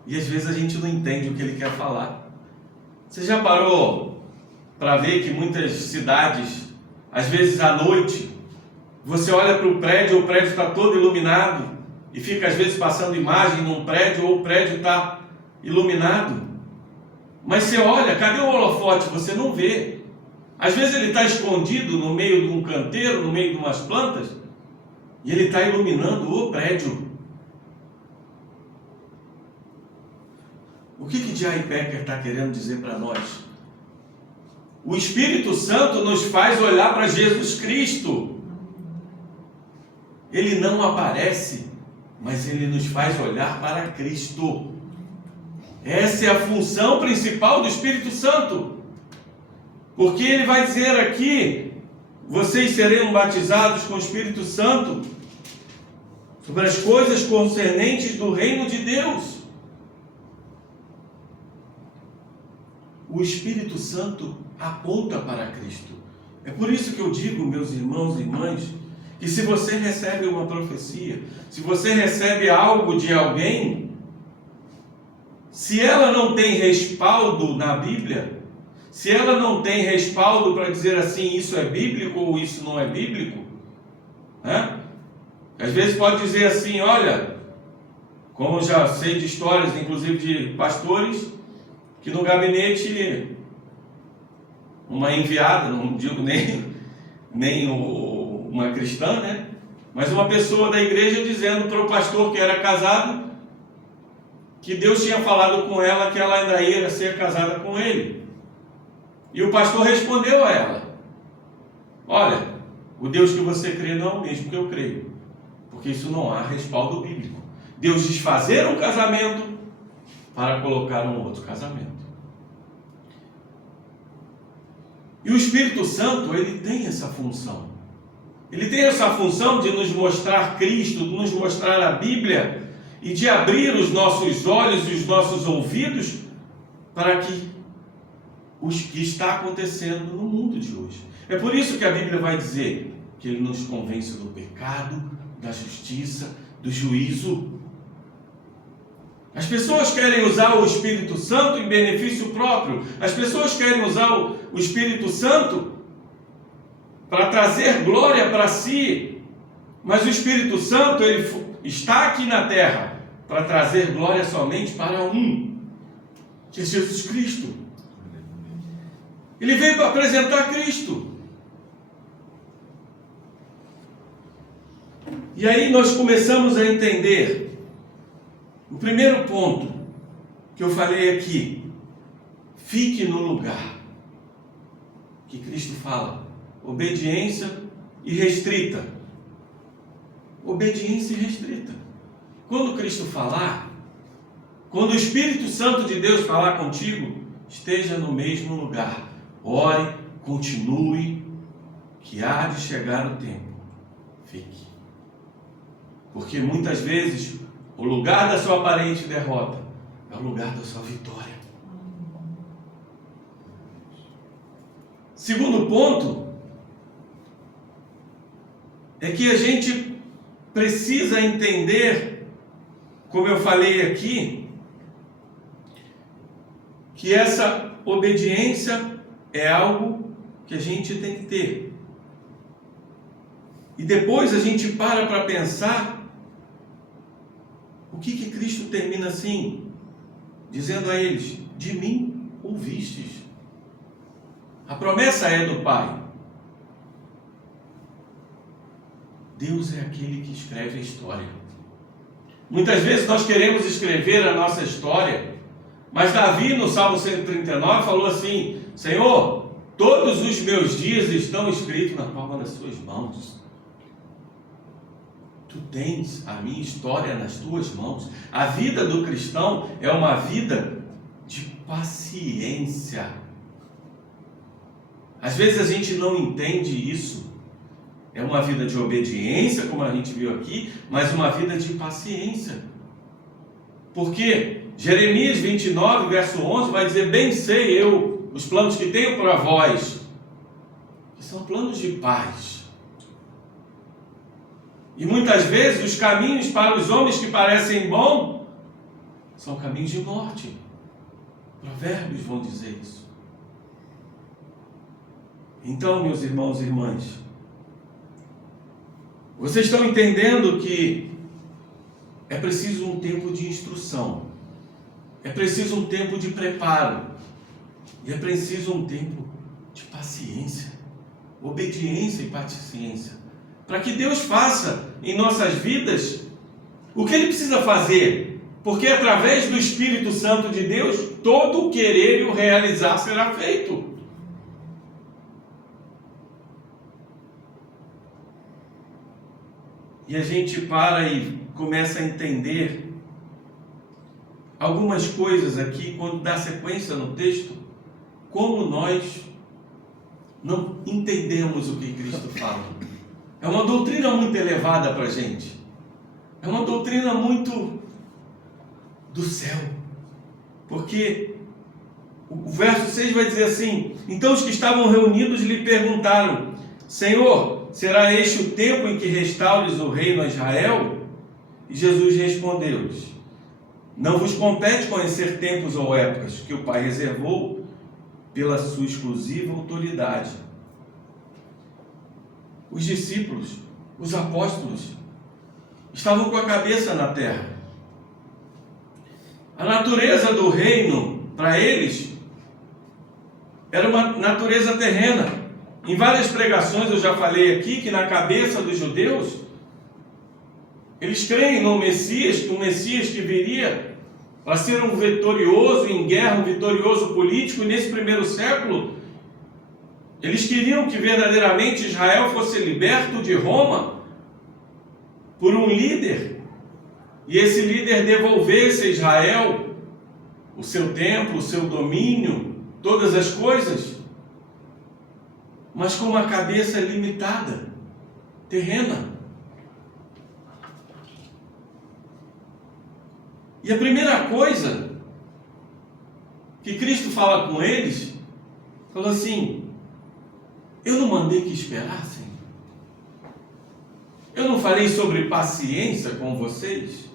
E às vezes a gente não entende o que ele quer falar. Você já parou para ver que muitas cidades, às vezes à noite, você olha para o prédio está todo iluminado, e fica às vezes passando imagem num prédio, ou o prédio está iluminado. Mas você olha, cadê o holofote? Você não vê. Às vezes ele está escondido no meio de um canteiro, no meio de umas plantas, e ele está iluminando o prédio. O que J.I. Packer está querendo dizer para nós? O Espírito Santo nos faz olhar para Jesus Cristo. Ele não aparece, mas ele nos faz olhar para Cristo. Essa é a função principal do Espírito Santo. Porque ele vai dizer aqui, vocês serão batizados com o Espírito Santo, sobre as coisas concernentes do reino de Deus. O Espírito Santo aponta para Cristo. É por isso que eu digo, meus irmãos e irmãs, que se você recebe uma profecia, se você recebe algo de alguém, se ela não tem respaldo na Bíblia, se ela não tem respaldo para dizer assim, isso é bíblico ou isso não é bíblico, né? Às vezes pode dizer assim, olha, Como eu já sei de histórias, inclusive de pastores, que no gabinete, uma enviada, não digo nem uma cristã, né? Mas uma pessoa da igreja dizendo para o pastor que era casado, que Deus tinha falado com ela que ela ainda ia ser casada com ele. E o pastor respondeu a ela: olha, o Deus que você crê não é o mesmo que eu creio, porque isso não há respaldo bíblico. Deus desfazer um casamento para colocar um outro casamento. E o Espírito Santo, ele tem essa função. Ele tem essa função de nos mostrar Cristo, de nos mostrar a Bíblia e de abrir os nossos olhos e os nossos ouvidos para o que está acontecendo no mundo de hoje. É por isso que a Bíblia vai dizer que ele nos convence do pecado, da justiça, do juízo. As pessoas querem usar o Espírito Santo em benefício próprio. As pessoas querem usar o Espírito Santo para trazer glória para si. Mas o Espírito Santo, ele está aqui na terra para trazer glória somente para um, que é Jesus Cristo. Ele veio para apresentar Cristo. E aí nós começamos a entender o primeiro ponto que eu falei aqui: fique no lugar que Cristo fala. Obediência irrestrita. Obediência irrestrita. Quando Cristo falar, quando o Espírito Santo de Deus falar contigo, esteja no mesmo lugar. Ore, continue, que há de chegar o tempo. Fique. Porque muitas vezes o lugar da sua aparente derrota é o lugar da sua vitória. Segundo ponto é que a gente precisa entender, como eu falei aqui, que essa obediência é algo que a gente tem que ter. E depois a gente para pensar o que Cristo termina assim, dizendo a eles: de mim ouvistes. A promessa é do Pai. Deus é aquele que escreve a história. Muitas vezes nós queremos escrever a nossa história, mas Davi, no Salmo 139, falou assim: Senhor, todos os meus dias estão escritos na palma das suas mãos. Tu tens a minha história nas tuas mãos. A vida do cristão é uma vida de paciência. Às vezes a gente não entende isso. É uma vida de obediência, como a gente viu aqui, mas uma vida de paciência. Porque Jeremias 29, verso 11, vai dizer: bem sei eu os planos que tenho para vós, que são planos de paz. E muitas vezes os caminhos para os homens que parecem bons são caminhos de morte. Provérbios vão dizer isso. Então, meus irmãos e irmãs, vocês estão entendendo que é preciso um tempo de instrução, é preciso um tempo de preparo, e é preciso um tempo de paciência, obediência e paciência, para que Deus faça em nossas vidas o que Ele precisa fazer, porque através do Espírito Santo de Deus, todo o querer e o realizar será feito. E a gente para e começa a entender algumas coisas aqui, quando dá sequência no texto, como nós não entendemos o que Cristo fala. É uma doutrina muito elevada para a gente. É uma doutrina muito do céu. Porque o verso 6 vai dizer assim: então os que estavam reunidos lhe perguntaram: Senhor, será este o tempo em que restaures o reino a Israel? E Jesus respondeu-lhes: não vos compete conhecer tempos ou épocas que o Pai reservou pela sua exclusiva autoridade. Os discípulos, os apóstolos, estavam com a cabeça na terra. A natureza do reino, para eles, era uma natureza terrena. Em várias pregações eu já falei aqui que na cabeça dos judeus, eles creem no Messias, que o Messias que viria para ser um vitorioso em guerra, um vitorioso político, e nesse primeiro século, eles queriam que verdadeiramente Israel fosse liberto de Roma por um líder, e esse líder devolvesse a Israel o seu templo, o seu domínio, todas as coisas, mas com uma cabeça limitada, terrena. E a primeira coisa que Cristo fala com eles, falou assim: eu não mandei que esperassem? Eu não falei sobre paciência com vocês?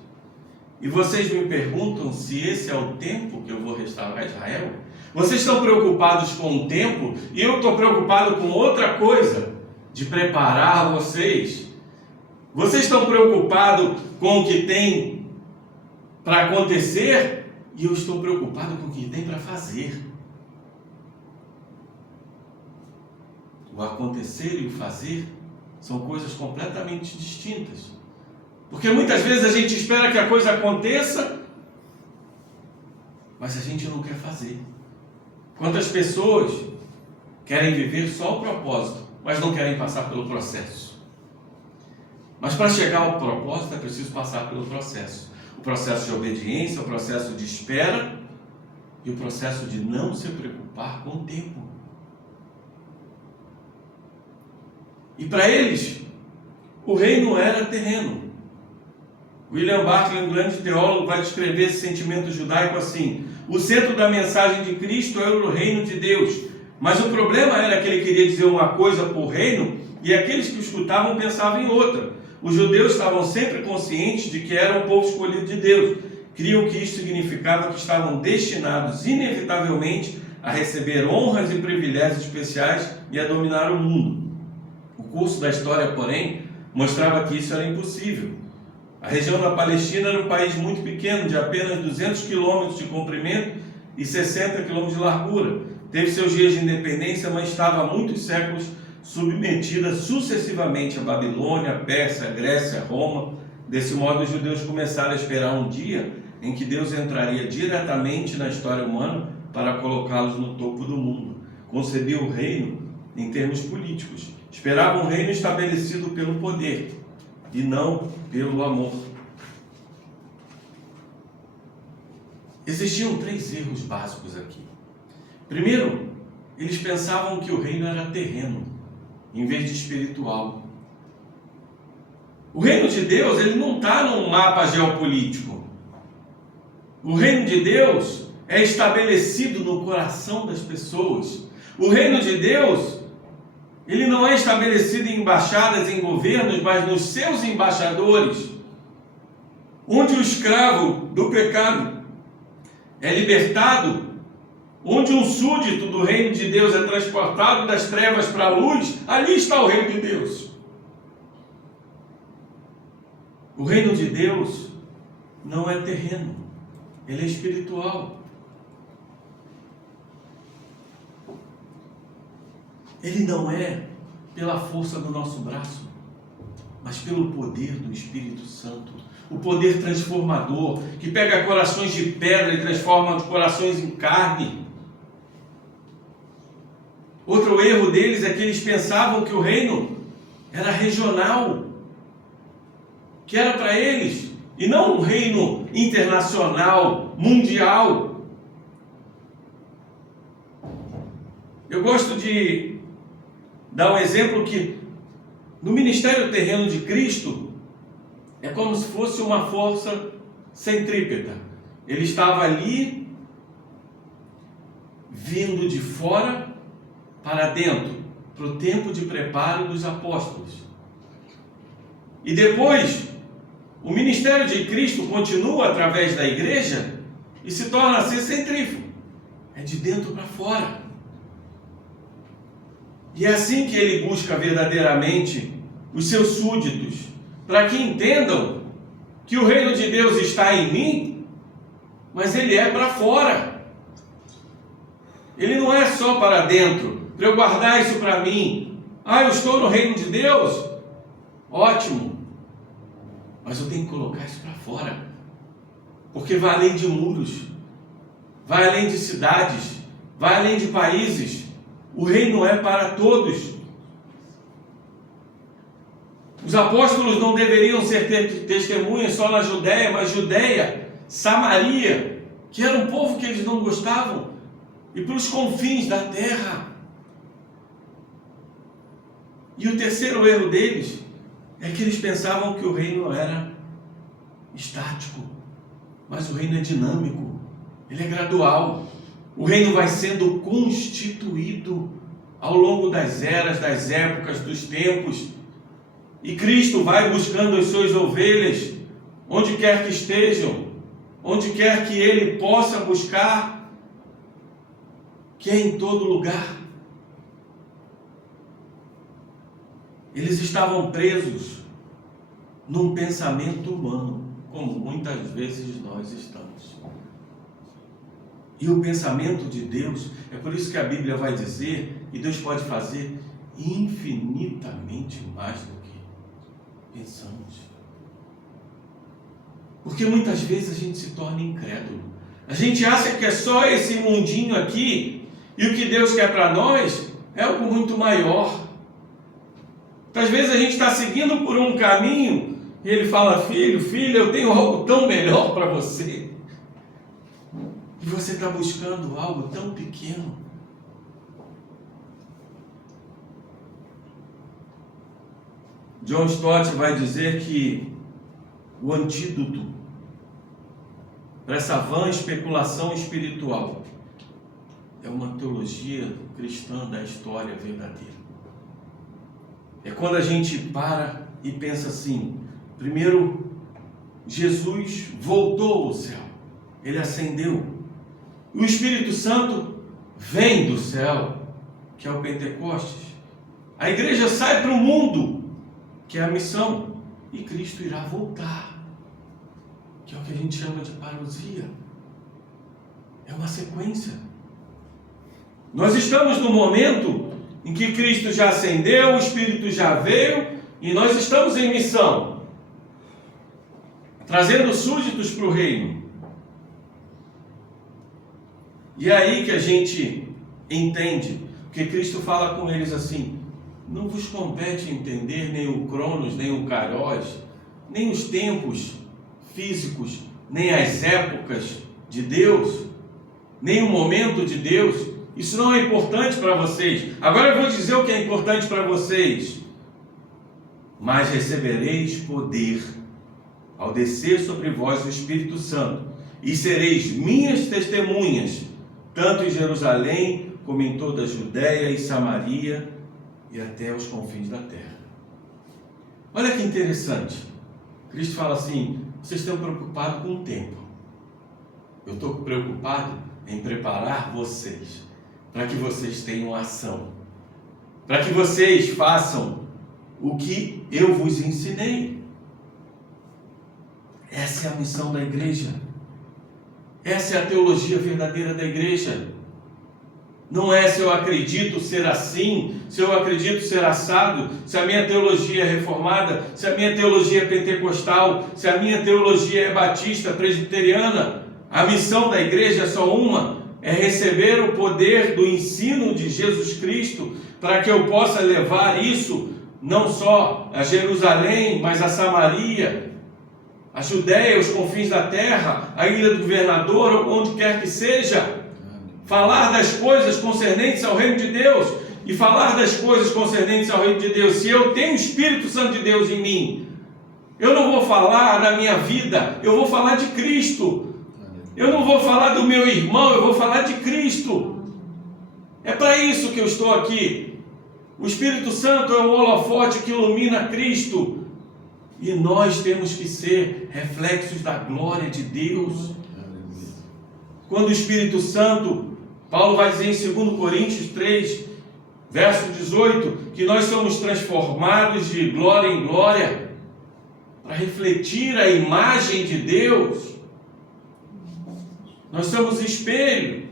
E vocês me perguntam se esse é o tempo que eu vou restaurar Israel? Vocês estão preocupados com o tempo e eu estou preocupado com outra coisa, de preparar vocês. Vocês estão preocupados com o que tem para acontecer e eu estou preocupado com o que tem para fazer. O acontecer e o fazer são coisas completamente distintas. Porque muitas vezes a gente espera que a coisa aconteça, mas a gente não quer fazer. Quantas pessoas querem viver só o propósito, mas não querem passar pelo processo? Mas para chegar ao propósito é preciso passar pelo processo. O processo de obediência, o processo de espera e o processo de não se preocupar com o tempo. E para eles, o reino era terreno. William Barclay, um grande teólogo, vai descrever esse sentimento judaico assim: o centro da mensagem de Cristo era o reino de Deus, mas o problema era que ele queria dizer uma coisa por reino e aqueles que o escutavam pensavam em outra. Os judeus estavam sempre conscientes de que eram o povo escolhido de Deus, criam que isso significava que estavam destinados inevitavelmente a receber honras e privilégios especiais e a dominar o mundo. O curso da história, porém, mostrava que isso era impossível. A região da Palestina era um país muito pequeno, de apenas 200 quilômetros de comprimento e 60 quilômetros de largura. Teve seus dias de independência, mas estava há muitos séculos submetida sucessivamente a Babilônia, a Pérsia, a Grécia, a Roma. Desse modo, os judeus começaram a esperar um dia em que Deus entraria diretamente na história humana para colocá-los no topo do mundo. Concebiam o reino em termos políticos. Esperavam um reino estabelecido pelo poder e não pelo amor. Existiam 3 erros básicos aqui. Primeiro, eles pensavam que o reino era terreno, em vez de espiritual. O reino de Deus, ele não está num mapa geopolítico. O reino de Deus é estabelecido no coração das pessoas. O reino de Deus, ele não é estabelecido em embaixadas, em governos, mas nos seus embaixadores, onde o escravo do pecado é libertado, onde um súdito do reino de Deus é transportado das trevas para a luz, ali está o reino de Deus. O reino de Deus não é terreno, ele é espiritual. Ele não é pela força do nosso braço, mas pelo poder do Espírito Santo. O poder transformador, que pega corações de pedra e transforma os corações em carne. Outro erro deles é que eles pensavam que o reino era regional, que era para eles, e não um reino internacional, mundial. Eu gosto de dar um exemplo que no ministério terreno de Cristo é como se fosse uma força centrípeta. Ele estava ali, vindo de fora para dentro, para o tempo de preparo dos apóstolos. E depois, o ministério de Cristo continua através da igreja e se torna a ser centrífugo. É de dentro para fora. E é assim que ele busca verdadeiramente os seus súditos, para que entendam que o reino de Deus está em mim mas ele é para fora. Ele não é só para dentro, para eu guardar isso para mim. Eu estou no reino de Deus, ótimo, mas eu tenho que colocar isso para fora, porque vai além de muros, vai além de cidades, vai além de países. O reino é para todos. Os apóstolos não deveriam ser testemunhas só na Judéia, mas Judéia, Samaria, que era um povo que eles não gostavam, e para os confins da terra. E o terceiro erro deles é que eles pensavam que o reino era estático, mas o reino é dinâmico, ele é gradual. O reino vai sendo constituído ao longo das eras, das épocas, dos tempos. E Cristo vai buscando as suas ovelhas, onde quer que estejam, onde quer que Ele possa buscar, que é em todo lugar. Eles estavam presos num pensamento humano, como muitas vezes nós estamos. E o pensamento de Deus, é por isso que a Bíblia vai dizer, e Deus pode fazer infinitamente mais do que pensamos. Porque muitas vezes a gente se torna incrédulo. A gente acha que é só esse mundinho aqui, e o que Deus quer para nós é algo muito maior. Às vezes a gente está seguindo por um caminho, e Ele fala: filho, filha, eu tenho algo tão melhor para você. E você está buscando algo tão pequeno. John Stott vai dizer que o antídoto para essa vã especulação espiritual é uma teologia cristã da história verdadeira. É quando a gente para e pensa assim: primeiro, Jesus voltou ao céu, Ele ascendeu. E o Espírito Santo vem do céu, que é o Pentecostes. A igreja sai para o mundo, que é a missão, e Cristo irá voltar, que é o que a gente chama de parousia. É uma sequência. Nós estamos no momento em que Cristo já ascendeu, o Espírito já veio, e nós estamos em missão, trazendo súditos para o reino. E é aí que a gente entende, porque Cristo fala com eles assim: não vos compete entender nem o Cronos, nem o Kairos, nem os tempos físicos, nem as épocas de Deus, nem o momento de Deus. Isso não é importante para vocês. Agora eu vou dizer o que é importante para vocês. Mas recebereis poder ao descer sobre vós o Espírito Santo, e sereis minhas testemunhas, tanto em Jerusalém, como em toda a Judéia e Samaria, e até os confins da terra. Olha que interessante. Cristo fala assim: vocês estão preocupados com o tempo. Eu estou preocupado em preparar vocês, para que vocês tenham ação, para que vocês façam o que eu vos ensinei. Essa é a missão da igreja. Essa é a teologia verdadeira da igreja. Não é se eu acredito ser assim, se eu acredito ser assado, se a minha teologia é reformada, se a minha teologia é pentecostal, se a minha teologia é batista, presbiteriana. A missão da igreja é só uma: é receber o poder do ensino de Jesus Cristo, para que eu possa levar isso não só a Jerusalém, mas a Samaria, a Judéia, os confins da terra, a ilha do governador, onde quer que seja. Falar das coisas concernentes ao reino de Deus, e falar das coisas concernentes ao reino de Deus. Se eu tenho o Espírito Santo de Deus em mim, eu não vou falar da minha vida, eu vou falar de Cristo. Eu não vou falar do meu irmão, eu vou falar de Cristo. É para isso que eu estou aqui. O Espírito Santo é o holofote que ilumina Cristo, e nós temos que ser reflexos da glória de Deus. Quando o Espírito Santo, Paulo vai dizer em 2 Coríntios 3, verso 18, que nós somos transformados de glória em glória, para refletir a imagem de Deus. Nós somos espelho.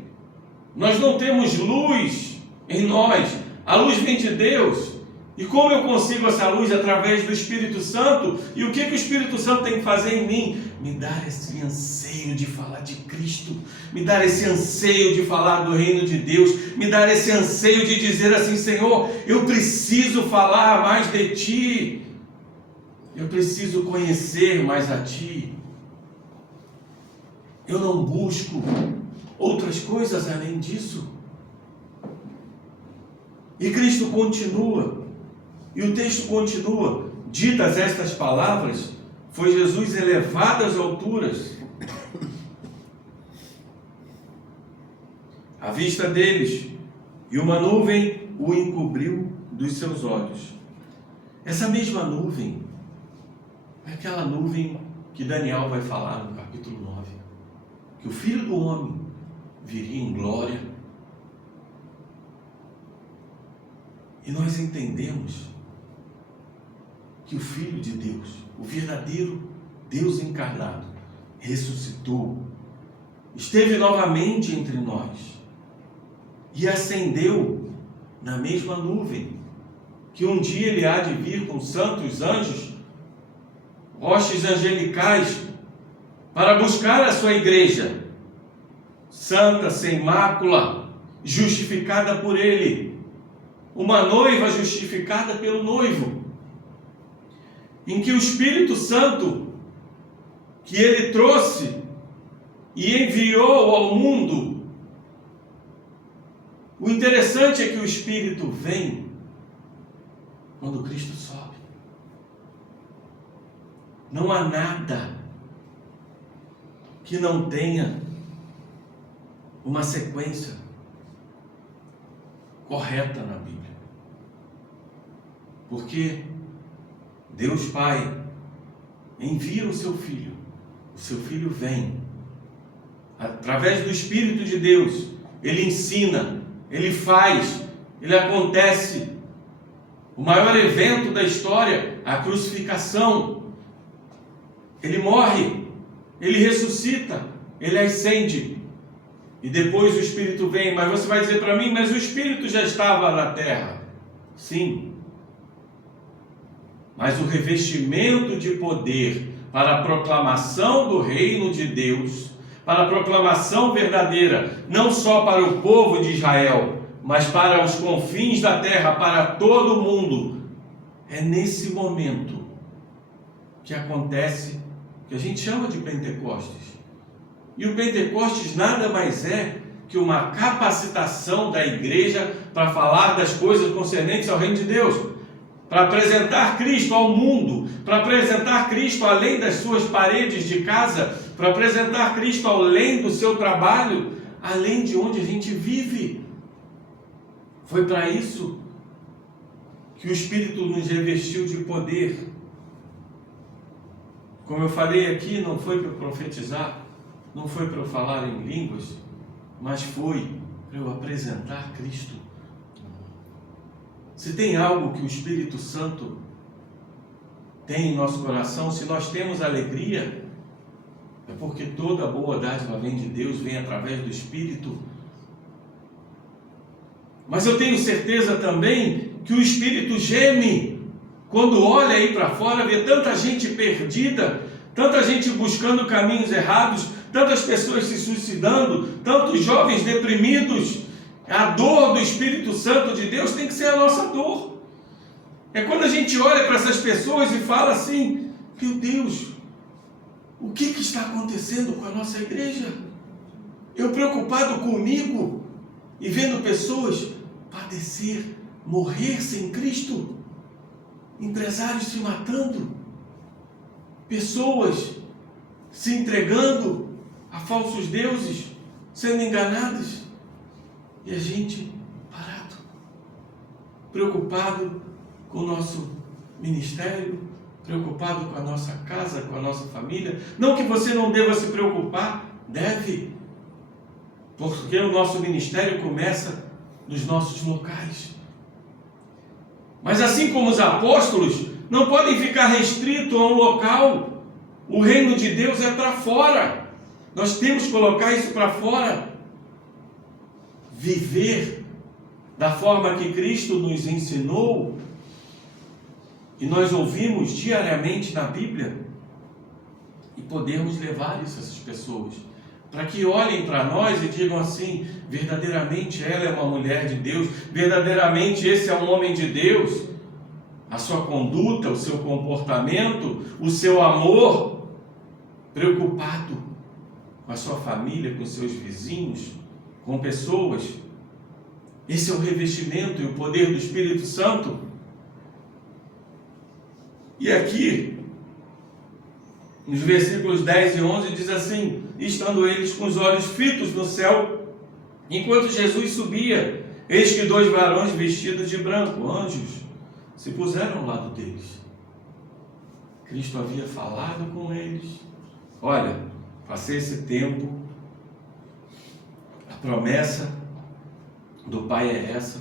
Nós não temos luz em nós. A luz vem de Deus. E como eu consigo essa luz? Através do Espírito Santo. E o que o Espírito Santo tem que fazer em mim? Me dar esse anseio de falar de Cristo. Me dar esse anseio de falar do reino de Deus. Me dar esse anseio de dizer assim: Senhor, eu preciso falar mais de Ti. Eu preciso conhecer mais a Ti. Eu não busco outras coisas além disso. E Cristo continua. E o texto continua: ditas estas palavras, foi Jesus elevado às alturas, à vista deles, e uma nuvem o encobriu dos seus olhos. Essa mesma nuvem é aquela nuvem que Daniel vai falar no capítulo 9, que o Filho do Homem viria em glória. E nós entendemos que o Filho de Deus, o verdadeiro Deus encarnado, ressuscitou, esteve novamente entre nós e ascendeu na mesma nuvem, que um dia ele há de vir com santos anjos, hostes angelicais, para buscar a sua igreja, santa, sem mácula, justificada por ele, uma noiva justificada pelo noivo, em que o Espírito Santo, que ele trouxe e enviou ao mundo, o interessante é que o Espírito vem quando Cristo sobe. Não há nada que não tenha uma sequência correta na Bíblia. Porque Deus Pai envia o seu Filho vem, através do Espírito de Deus, ele ensina, ele faz, ele acontece. O maior evento da história, a crucificação. Ele morre, ele ressuscita, ele ascende, e depois o Espírito vem. Mas você vai dizer para mim: mas o Espírito já estava na terra. Sim. Mas o revestimento de poder para a proclamação do reino de Deus, para a proclamação verdadeira, não só para o povo de Israel, mas para os confins da terra, para todo o mundo, é nesse momento que acontece, que a gente chama de Pentecostes. E o Pentecostes nada mais é que uma capacitação da igreja para falar das coisas concernentes ao reino de Deus, para apresentar Cristo ao mundo, para apresentar Cristo além das suas paredes de casa, para apresentar Cristo além do seu trabalho, além de onde a gente vive. Foi para isso que o Espírito nos revestiu de poder. Como eu falei aqui, não foi para eu profetizar, não foi para eu falar em línguas, mas foi para eu apresentar Cristo. Se tem algo que o Espírito Santo tem em nosso coração, se nós temos alegria, é porque toda boa dádiva vem de Deus, vem através do Espírito. Mas eu tenho certeza também que o Espírito geme quando olha aí para fora, vê tanta gente perdida, tanta gente buscando caminhos errados, tantas pessoas se suicidando, tantos jovens deprimidos. A dor do Espírito Santo de Deus tem que ser a nossa dor. É quando a gente olha para essas pessoas e fala assim: meu Deus, o que está acontecendo com a nossa igreja? Eu preocupado comigo e vendo pessoas padecer, morrer sem Cristo, empresários se matando, pessoas se entregando a falsos deuses, sendo enganadas. E a gente parado, preocupado com o nosso ministério, preocupado com a nossa casa, com a nossa família. Não que você não deva se preocupar, deve, porque o nosso ministério começa nos nossos locais. Mas assim como os apóstolos não podem ficar restritos a um local, o reino de Deus é para fora. Nós temos que colocar isso para fora. Viver da forma que Cristo nos ensinou e nós ouvimos diariamente na Bíblia e podermos levar isso a essas pessoas, para que olhem para nós e digam assim: verdadeiramente ela é uma mulher de Deus, verdadeiramente esse é um homem de Deus. A sua conduta, o seu comportamento, o seu amor, preocupado com a sua família, com os seus vizinhos, com pessoas. Esse é o revestimento e o poder do Espírito Santo. E aqui, nos versículos 10 e 11, diz assim: estando eles com os olhos fitos no céu, enquanto Jesus subia, eis que 2 varões vestidos de branco, anjos, se puseram ao lado deles. Cristo havia falado com eles: olha, passei esse tempo, a promessa do Pai é essa,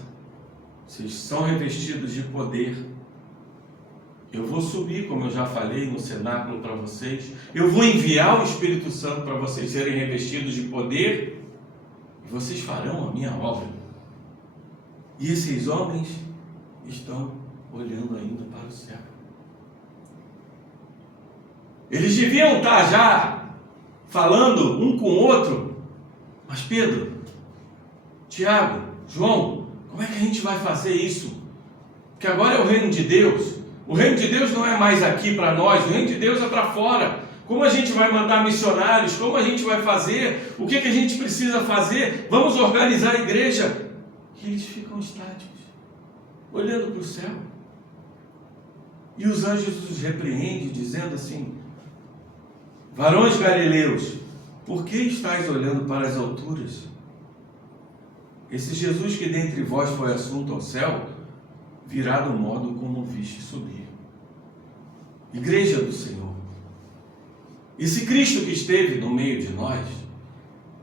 vocês são revestidos de poder. Eu vou subir, como eu já falei no cenáculo para vocês, eu vou enviar o Espírito Santo para vocês serem revestidos de poder, e vocês farão a minha obra. E esses homens estão olhando ainda para o céu. Eles deviam estar já falando um com o outro: mas Pedro, Tiago, João, como é que a gente vai fazer isso? Porque agora é o reino de Deus. O reino de Deus não é mais aqui para nós, o reino de Deus é para fora. Como a gente vai mandar missionários? Como a gente vai fazer? O que a gente precisa fazer? Vamos organizar a igreja. E eles ficam estáticos, olhando para o céu. E os anjos os repreendem, dizendo assim: varões galileus, por que estáis olhando para as alturas? Esse Jesus que dentre vós foi assunto ao céu, virá do modo como viste subir. Igreja do Senhor, esse Cristo que esteve no meio de nós,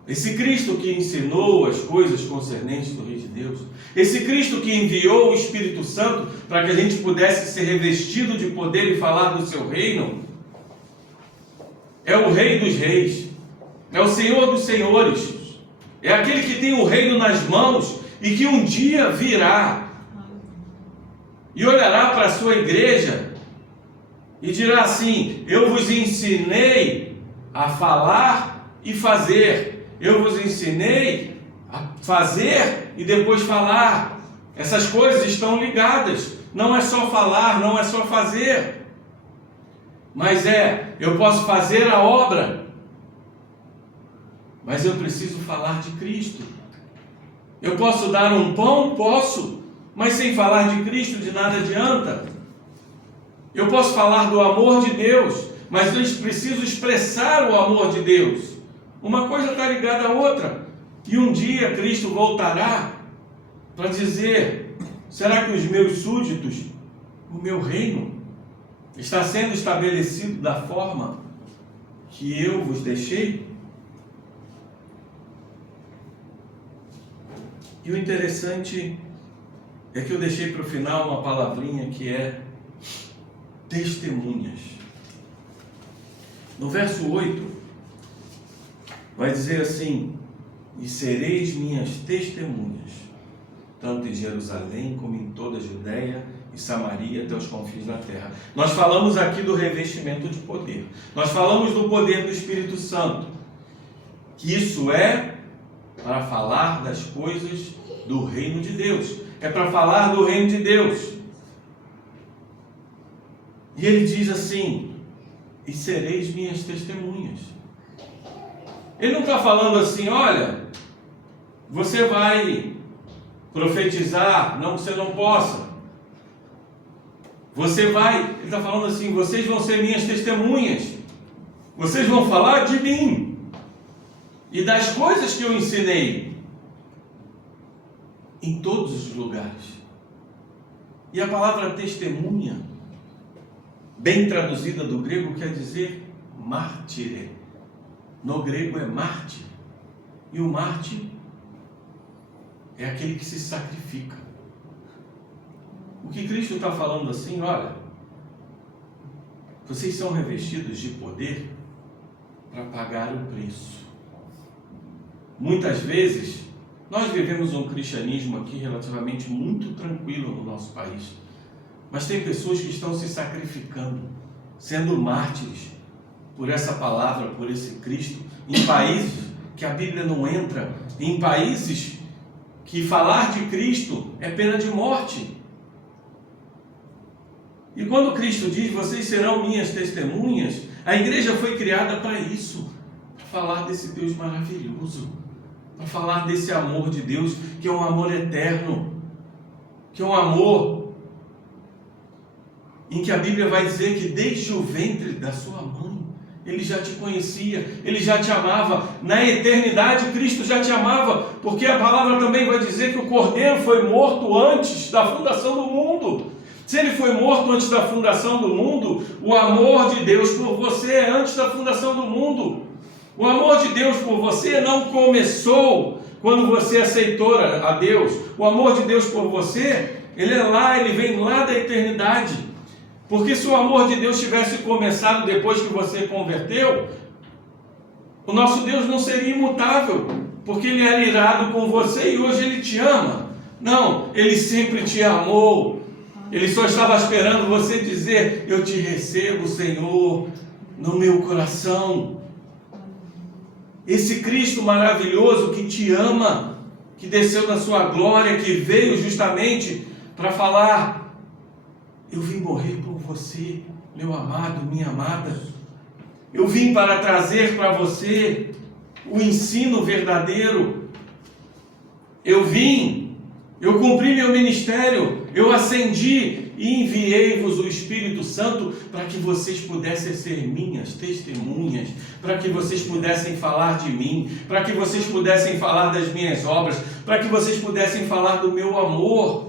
esse Cristo que ensinou as coisas concernentes do Rei de Deus, esse Cristo que enviou o Espírito Santo para que a gente pudesse ser revestido de poder e falar do seu reino, é o Rei dos Reis, é o Senhor dos Senhores, é aquele que tem o reino nas mãos e que um dia virá e olhará para a sua igreja e dirá assim: eu vos ensinei a falar e fazer, eu vos ensinei a fazer e depois falar. Essas coisas estão ligadas, não é só falar, não é só fazer, mas eu posso fazer a obra, mas eu preciso falar de Cristo. Eu posso dar um pão? Posso, mas sem falar de Cristo de nada adianta. Eu posso falar do amor de Deus, mas eu preciso expressar o amor de Deus. Uma coisa está ligada à outra. E um dia Cristo voltará para dizer: será que os meus súditos, o meu reino, está sendo estabelecido da forma que eu vos deixei? E o interessante é que eu deixei para o final uma palavrinha que é testemunhas. No verso 8, vai dizer assim: e sereis minhas testemunhas, tanto em Jerusalém como em toda a Judéia e Samaria até os confins da terra. Nós falamos aqui do revestimento de poder. Nós falamos do poder do Espírito Santo, que isso é para falar das coisas do reino de Deus. É para falar do reino de Deus. E ele diz assim: e sereis minhas testemunhas. Ele não está falando assim: olha, você vai profetizar, não que você não possa. Você vai, ele está falando assim: vocês vão ser minhas testemunhas. Vocês vão falar de mim e das coisas que eu ensinei em todos os lugares. E a palavra testemunha, bem traduzida do grego, quer dizer mártire. No grego é mártir. E o mártir é aquele que se sacrifica. O que Cristo está falando assim: olha, vocês são revestidos de poder para pagar o preço. Muitas vezes, nós vivemos um cristianismo aqui relativamente muito tranquilo no nosso país, mas tem pessoas que estão se sacrificando, sendo mártires por essa palavra, por esse Cristo, em países que a Bíblia não entra, em países que falar de Cristo é pena de morte. E quando Cristo diz, vocês serão minhas testemunhas, a igreja foi criada para isso, para falar desse Deus maravilhoso, para falar desse amor de Deus, que é um amor eterno, que é um amor em que a Bíblia vai dizer que desde o ventre da sua mãe, Ele já te conhecia, Ele já te amava, na eternidade Cristo já te amava, porque a palavra também vai dizer que o Cordeiro foi morto antes da fundação do mundo. Se Ele foi morto antes da fundação do mundo, o amor de Deus por você é antes da fundação do mundo. O amor de Deus por você não começou quando você aceitou a Deus. O amor de Deus por você, Ele é lá, Ele vem lá da eternidade. Porque se o amor de Deus tivesse começado depois que você converteu, o nosso Deus não seria imutável, porque Ele era irado com você e hoje Ele te ama. Não, Ele sempre te amou. Ele só estava esperando você dizer, eu te recebo, Senhor, no meu coração. Esse Cristo maravilhoso que te ama, que desceu da sua glória, que veio justamente para falar, eu vim morrer por você, meu amado, minha amada. Eu vim para trazer para você o ensino verdadeiro. Eu cumpri meu ministério, eu ascendi e enviei-vos o Espírito Santo para que vocês pudessem ser minhas testemunhas, para que vocês pudessem falar de mim, para que vocês pudessem falar das minhas obras, para que vocês pudessem falar do meu amor.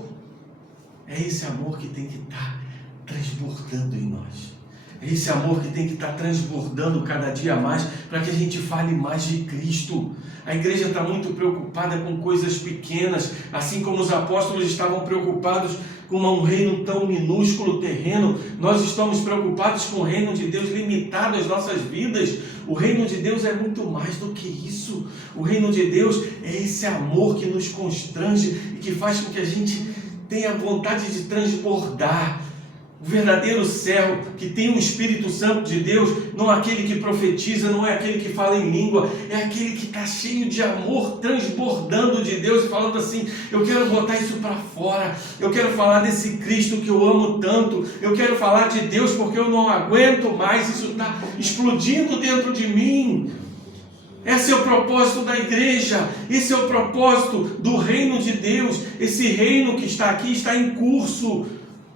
É esse amor que tem que estar transbordando em nós. É esse amor que tem que estar transbordando cada dia mais, para que a gente fale mais de Cristo. A igreja está muito preocupada com coisas pequenas, assim como os apóstolos estavam preocupados com um reino tão minúsculo, terreno. Nós estamos preocupados com o reino de Deus limitado às nossas vidas. O reino de Deus é muito mais do que isso. O reino de Deus é esse amor que nos constrange e que faz com que a gente tenha vontade de transbordar. O verdadeiro servo que tem o Espírito Santo de Deus, não é aquele que profetiza, não é aquele que fala em língua, é aquele que está cheio de amor, transbordando de Deus e falando assim, eu quero botar isso para fora, eu quero falar desse Cristo que eu amo tanto, eu quero falar de Deus porque eu não aguento mais, isso está explodindo dentro de mim. Esse é o propósito da igreja, esse é o propósito do reino de Deus. Esse reino que está aqui está em curso.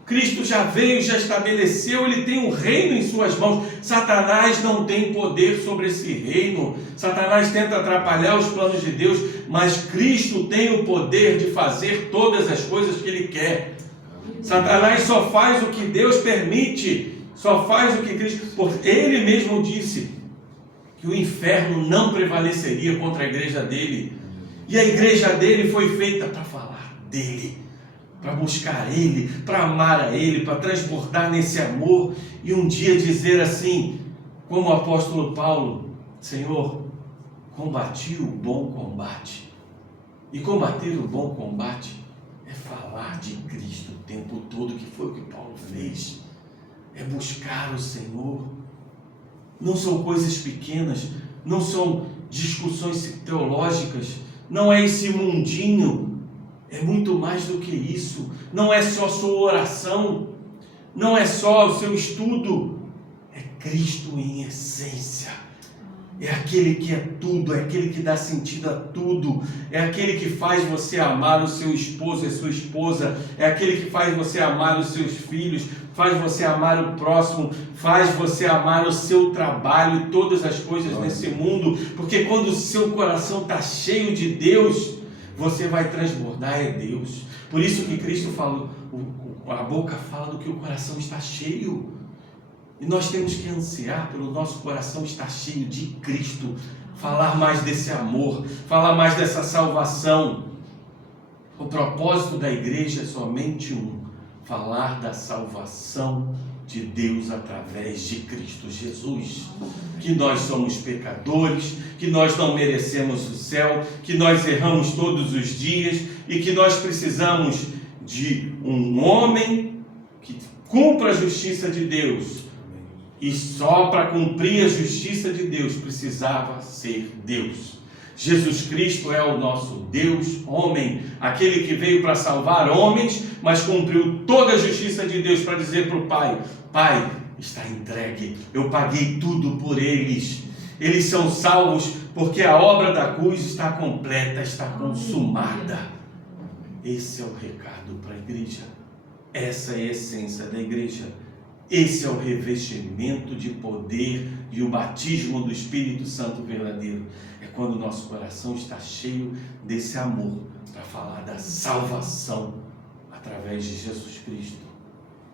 Cristo já veio, já estabeleceu, Ele tem um reino em suas mãos. Satanás não tem poder sobre esse reino. Satanás tenta atrapalhar os planos de Deus, mas Cristo tem o poder de fazer todas as coisas que Ele quer. Satanás só faz o que Deus permite, só faz o que Cristo... Porque Ele mesmo disse que o inferno não prevaleceria contra a igreja dele. E a igreja dele foi feita para falar dele, para buscar Ele, para amar a Ele, para transbordar nesse amor e um dia dizer assim, como o apóstolo Paulo, Senhor, combati o bom combate. E combater o bom combate é falar de Cristo o tempo todo, que foi o que Paulo fez. É buscar o Senhor. Não são coisas pequenas, não são discussões teológicas, não é esse mundinho. É muito mais do que isso. Não é só sua oração, não é só o seu estudo, é Cristo em essência. É aquele que é tudo, é aquele que dá sentido a tudo, é aquele que faz você amar o seu esposo e a sua esposa, é aquele que faz você amar os seus filhos, faz você amar o próximo, faz você amar o seu trabalho e todas as coisas nesse mundo, porque quando o seu coração está cheio de Deus, você vai transbordar é Deus. Por isso que Cristo falou, a boca fala do que o coração está cheio. E nós temos que ansiar pelo nosso coração estar cheio de Cristo, falar mais desse amor, falar mais dessa salvação. O propósito da igreja é somente um, falar da salvação de Deus através de Cristo Jesus. Que nós somos pecadores, que nós não merecemos o céu, que nós erramos todos os dias e que nós precisamos de um homem que cumpra a justiça de Deus. E só para cumprir a justiça de Deus precisava ser Deus. Jesus Cristo é o nosso Deus, homem, aquele que veio para salvar homens, mas cumpriu toda a justiça de Deus para dizer para o Pai: Pai, está entregue, eu paguei tudo por eles. Eles são salvos porque a obra da cruz está completa, está consumada. Esse é o recado para a igreja. Essa é a essência da igreja. Esse é o revestimento de poder e o batismo do Espírito Santo verdadeiro. É quando o nosso coração está cheio desse amor para falar da salvação através de Jesus Cristo.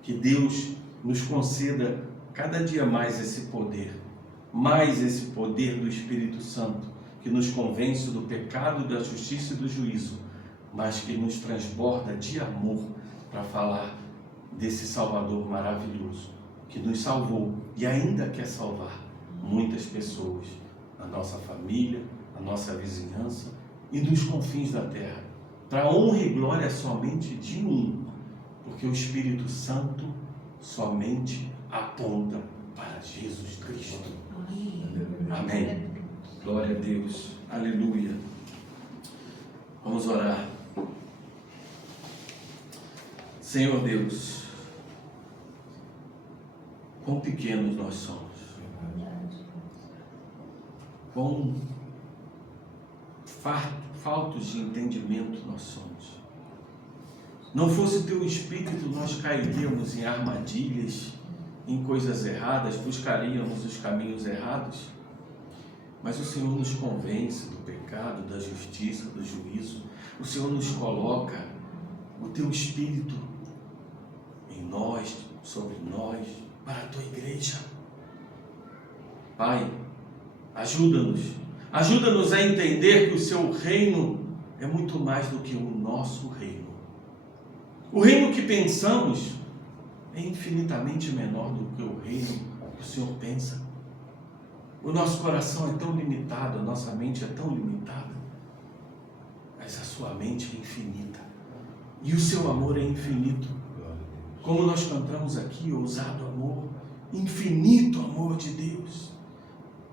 Que Deus nos conceda cada dia mais esse poder do Espírito Santo, que nos convence do pecado, da justiça e do juízo, mas que nos transborda de amor para falar desse Salvador maravilhoso, que nos salvou e ainda quer salvar muitas pessoas, na nossa família, na nossa vizinhança e nos confins da terra, para a honra e glória somente de um, porque o Espírito Santo somente aponta para Jesus Cristo. Amém. Glória a Deus. Aleluia. Vamos orar. Senhor Deus, quão pequenos nós somos, quão faltos de entendimento nós somos. Não fosse o Teu Espírito, nós cairíamos em armadilhas, em coisas erradas, buscaríamos os caminhos errados, mas o Senhor nos convence do pecado, da justiça, do juízo. O Senhor nos coloca o Teu Espírito em nós, sobre nós, para a Tua igreja. Pai, ajuda-nos a entender que o Seu reino é muito mais do que o nosso reino. O reino que pensamos é infinitamente menor do que o reino que o Senhor pensa. O nosso coração é tão limitado, a nossa mente é tão limitada, mas a sua mente é infinita e o seu amor é infinito. Como nós cantamos aqui, ousado amor, infinito amor de Deus.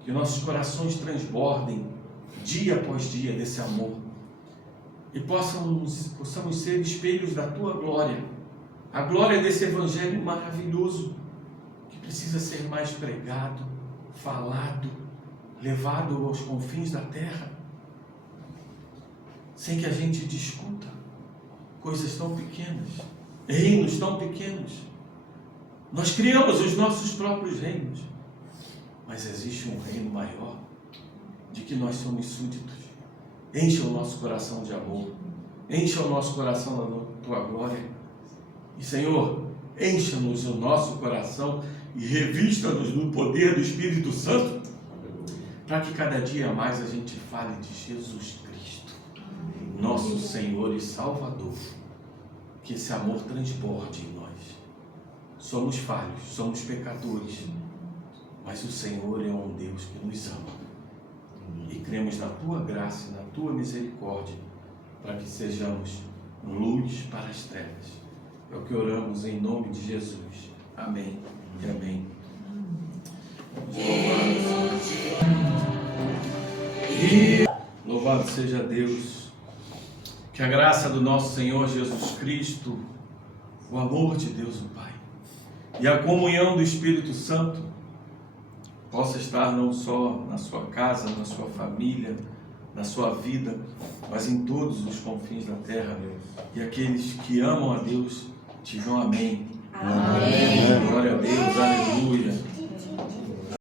Que nossos corações transbordem dia após dia desse amor e possamos ser espelhos da Tua glória, a glória desse Evangelho maravilhoso que precisa ser mais pregado, falado, levado aos confins da terra, sem que a gente discuta coisas tão pequenas, reinos tão pequenos. Nós criamos os nossos próprios reinos, mas existe um reino maior, de que nós somos súditos. Encha o nosso coração de amor, encha o nosso coração da Tua glória. E Senhor, encha-nos o nosso coração e revista-nos no poder do Espírito Santo, para que cada dia mais a gente fale de Jesus Cristo, nosso Senhor e Salvador. Que esse amor transborde em nós. Somos falhos, somos pecadores, mas o Senhor é um Deus que nos ama. E cremos na Tua graça e na Tua misericórdia, para que sejamos luz para as trevas. É o que oramos em nome de Jesus. Amém e amém. Louvado seja Deus. Que a graça do nosso Senhor Jesus Cristo, o amor de Deus o Pai e a comunhão do Espírito Santo possa estar não só na sua casa, na sua família, na sua vida, mas em todos os confins da terra. E aqueles que amam a Deus digam amém. Amém. Glória a Deus, aleluia.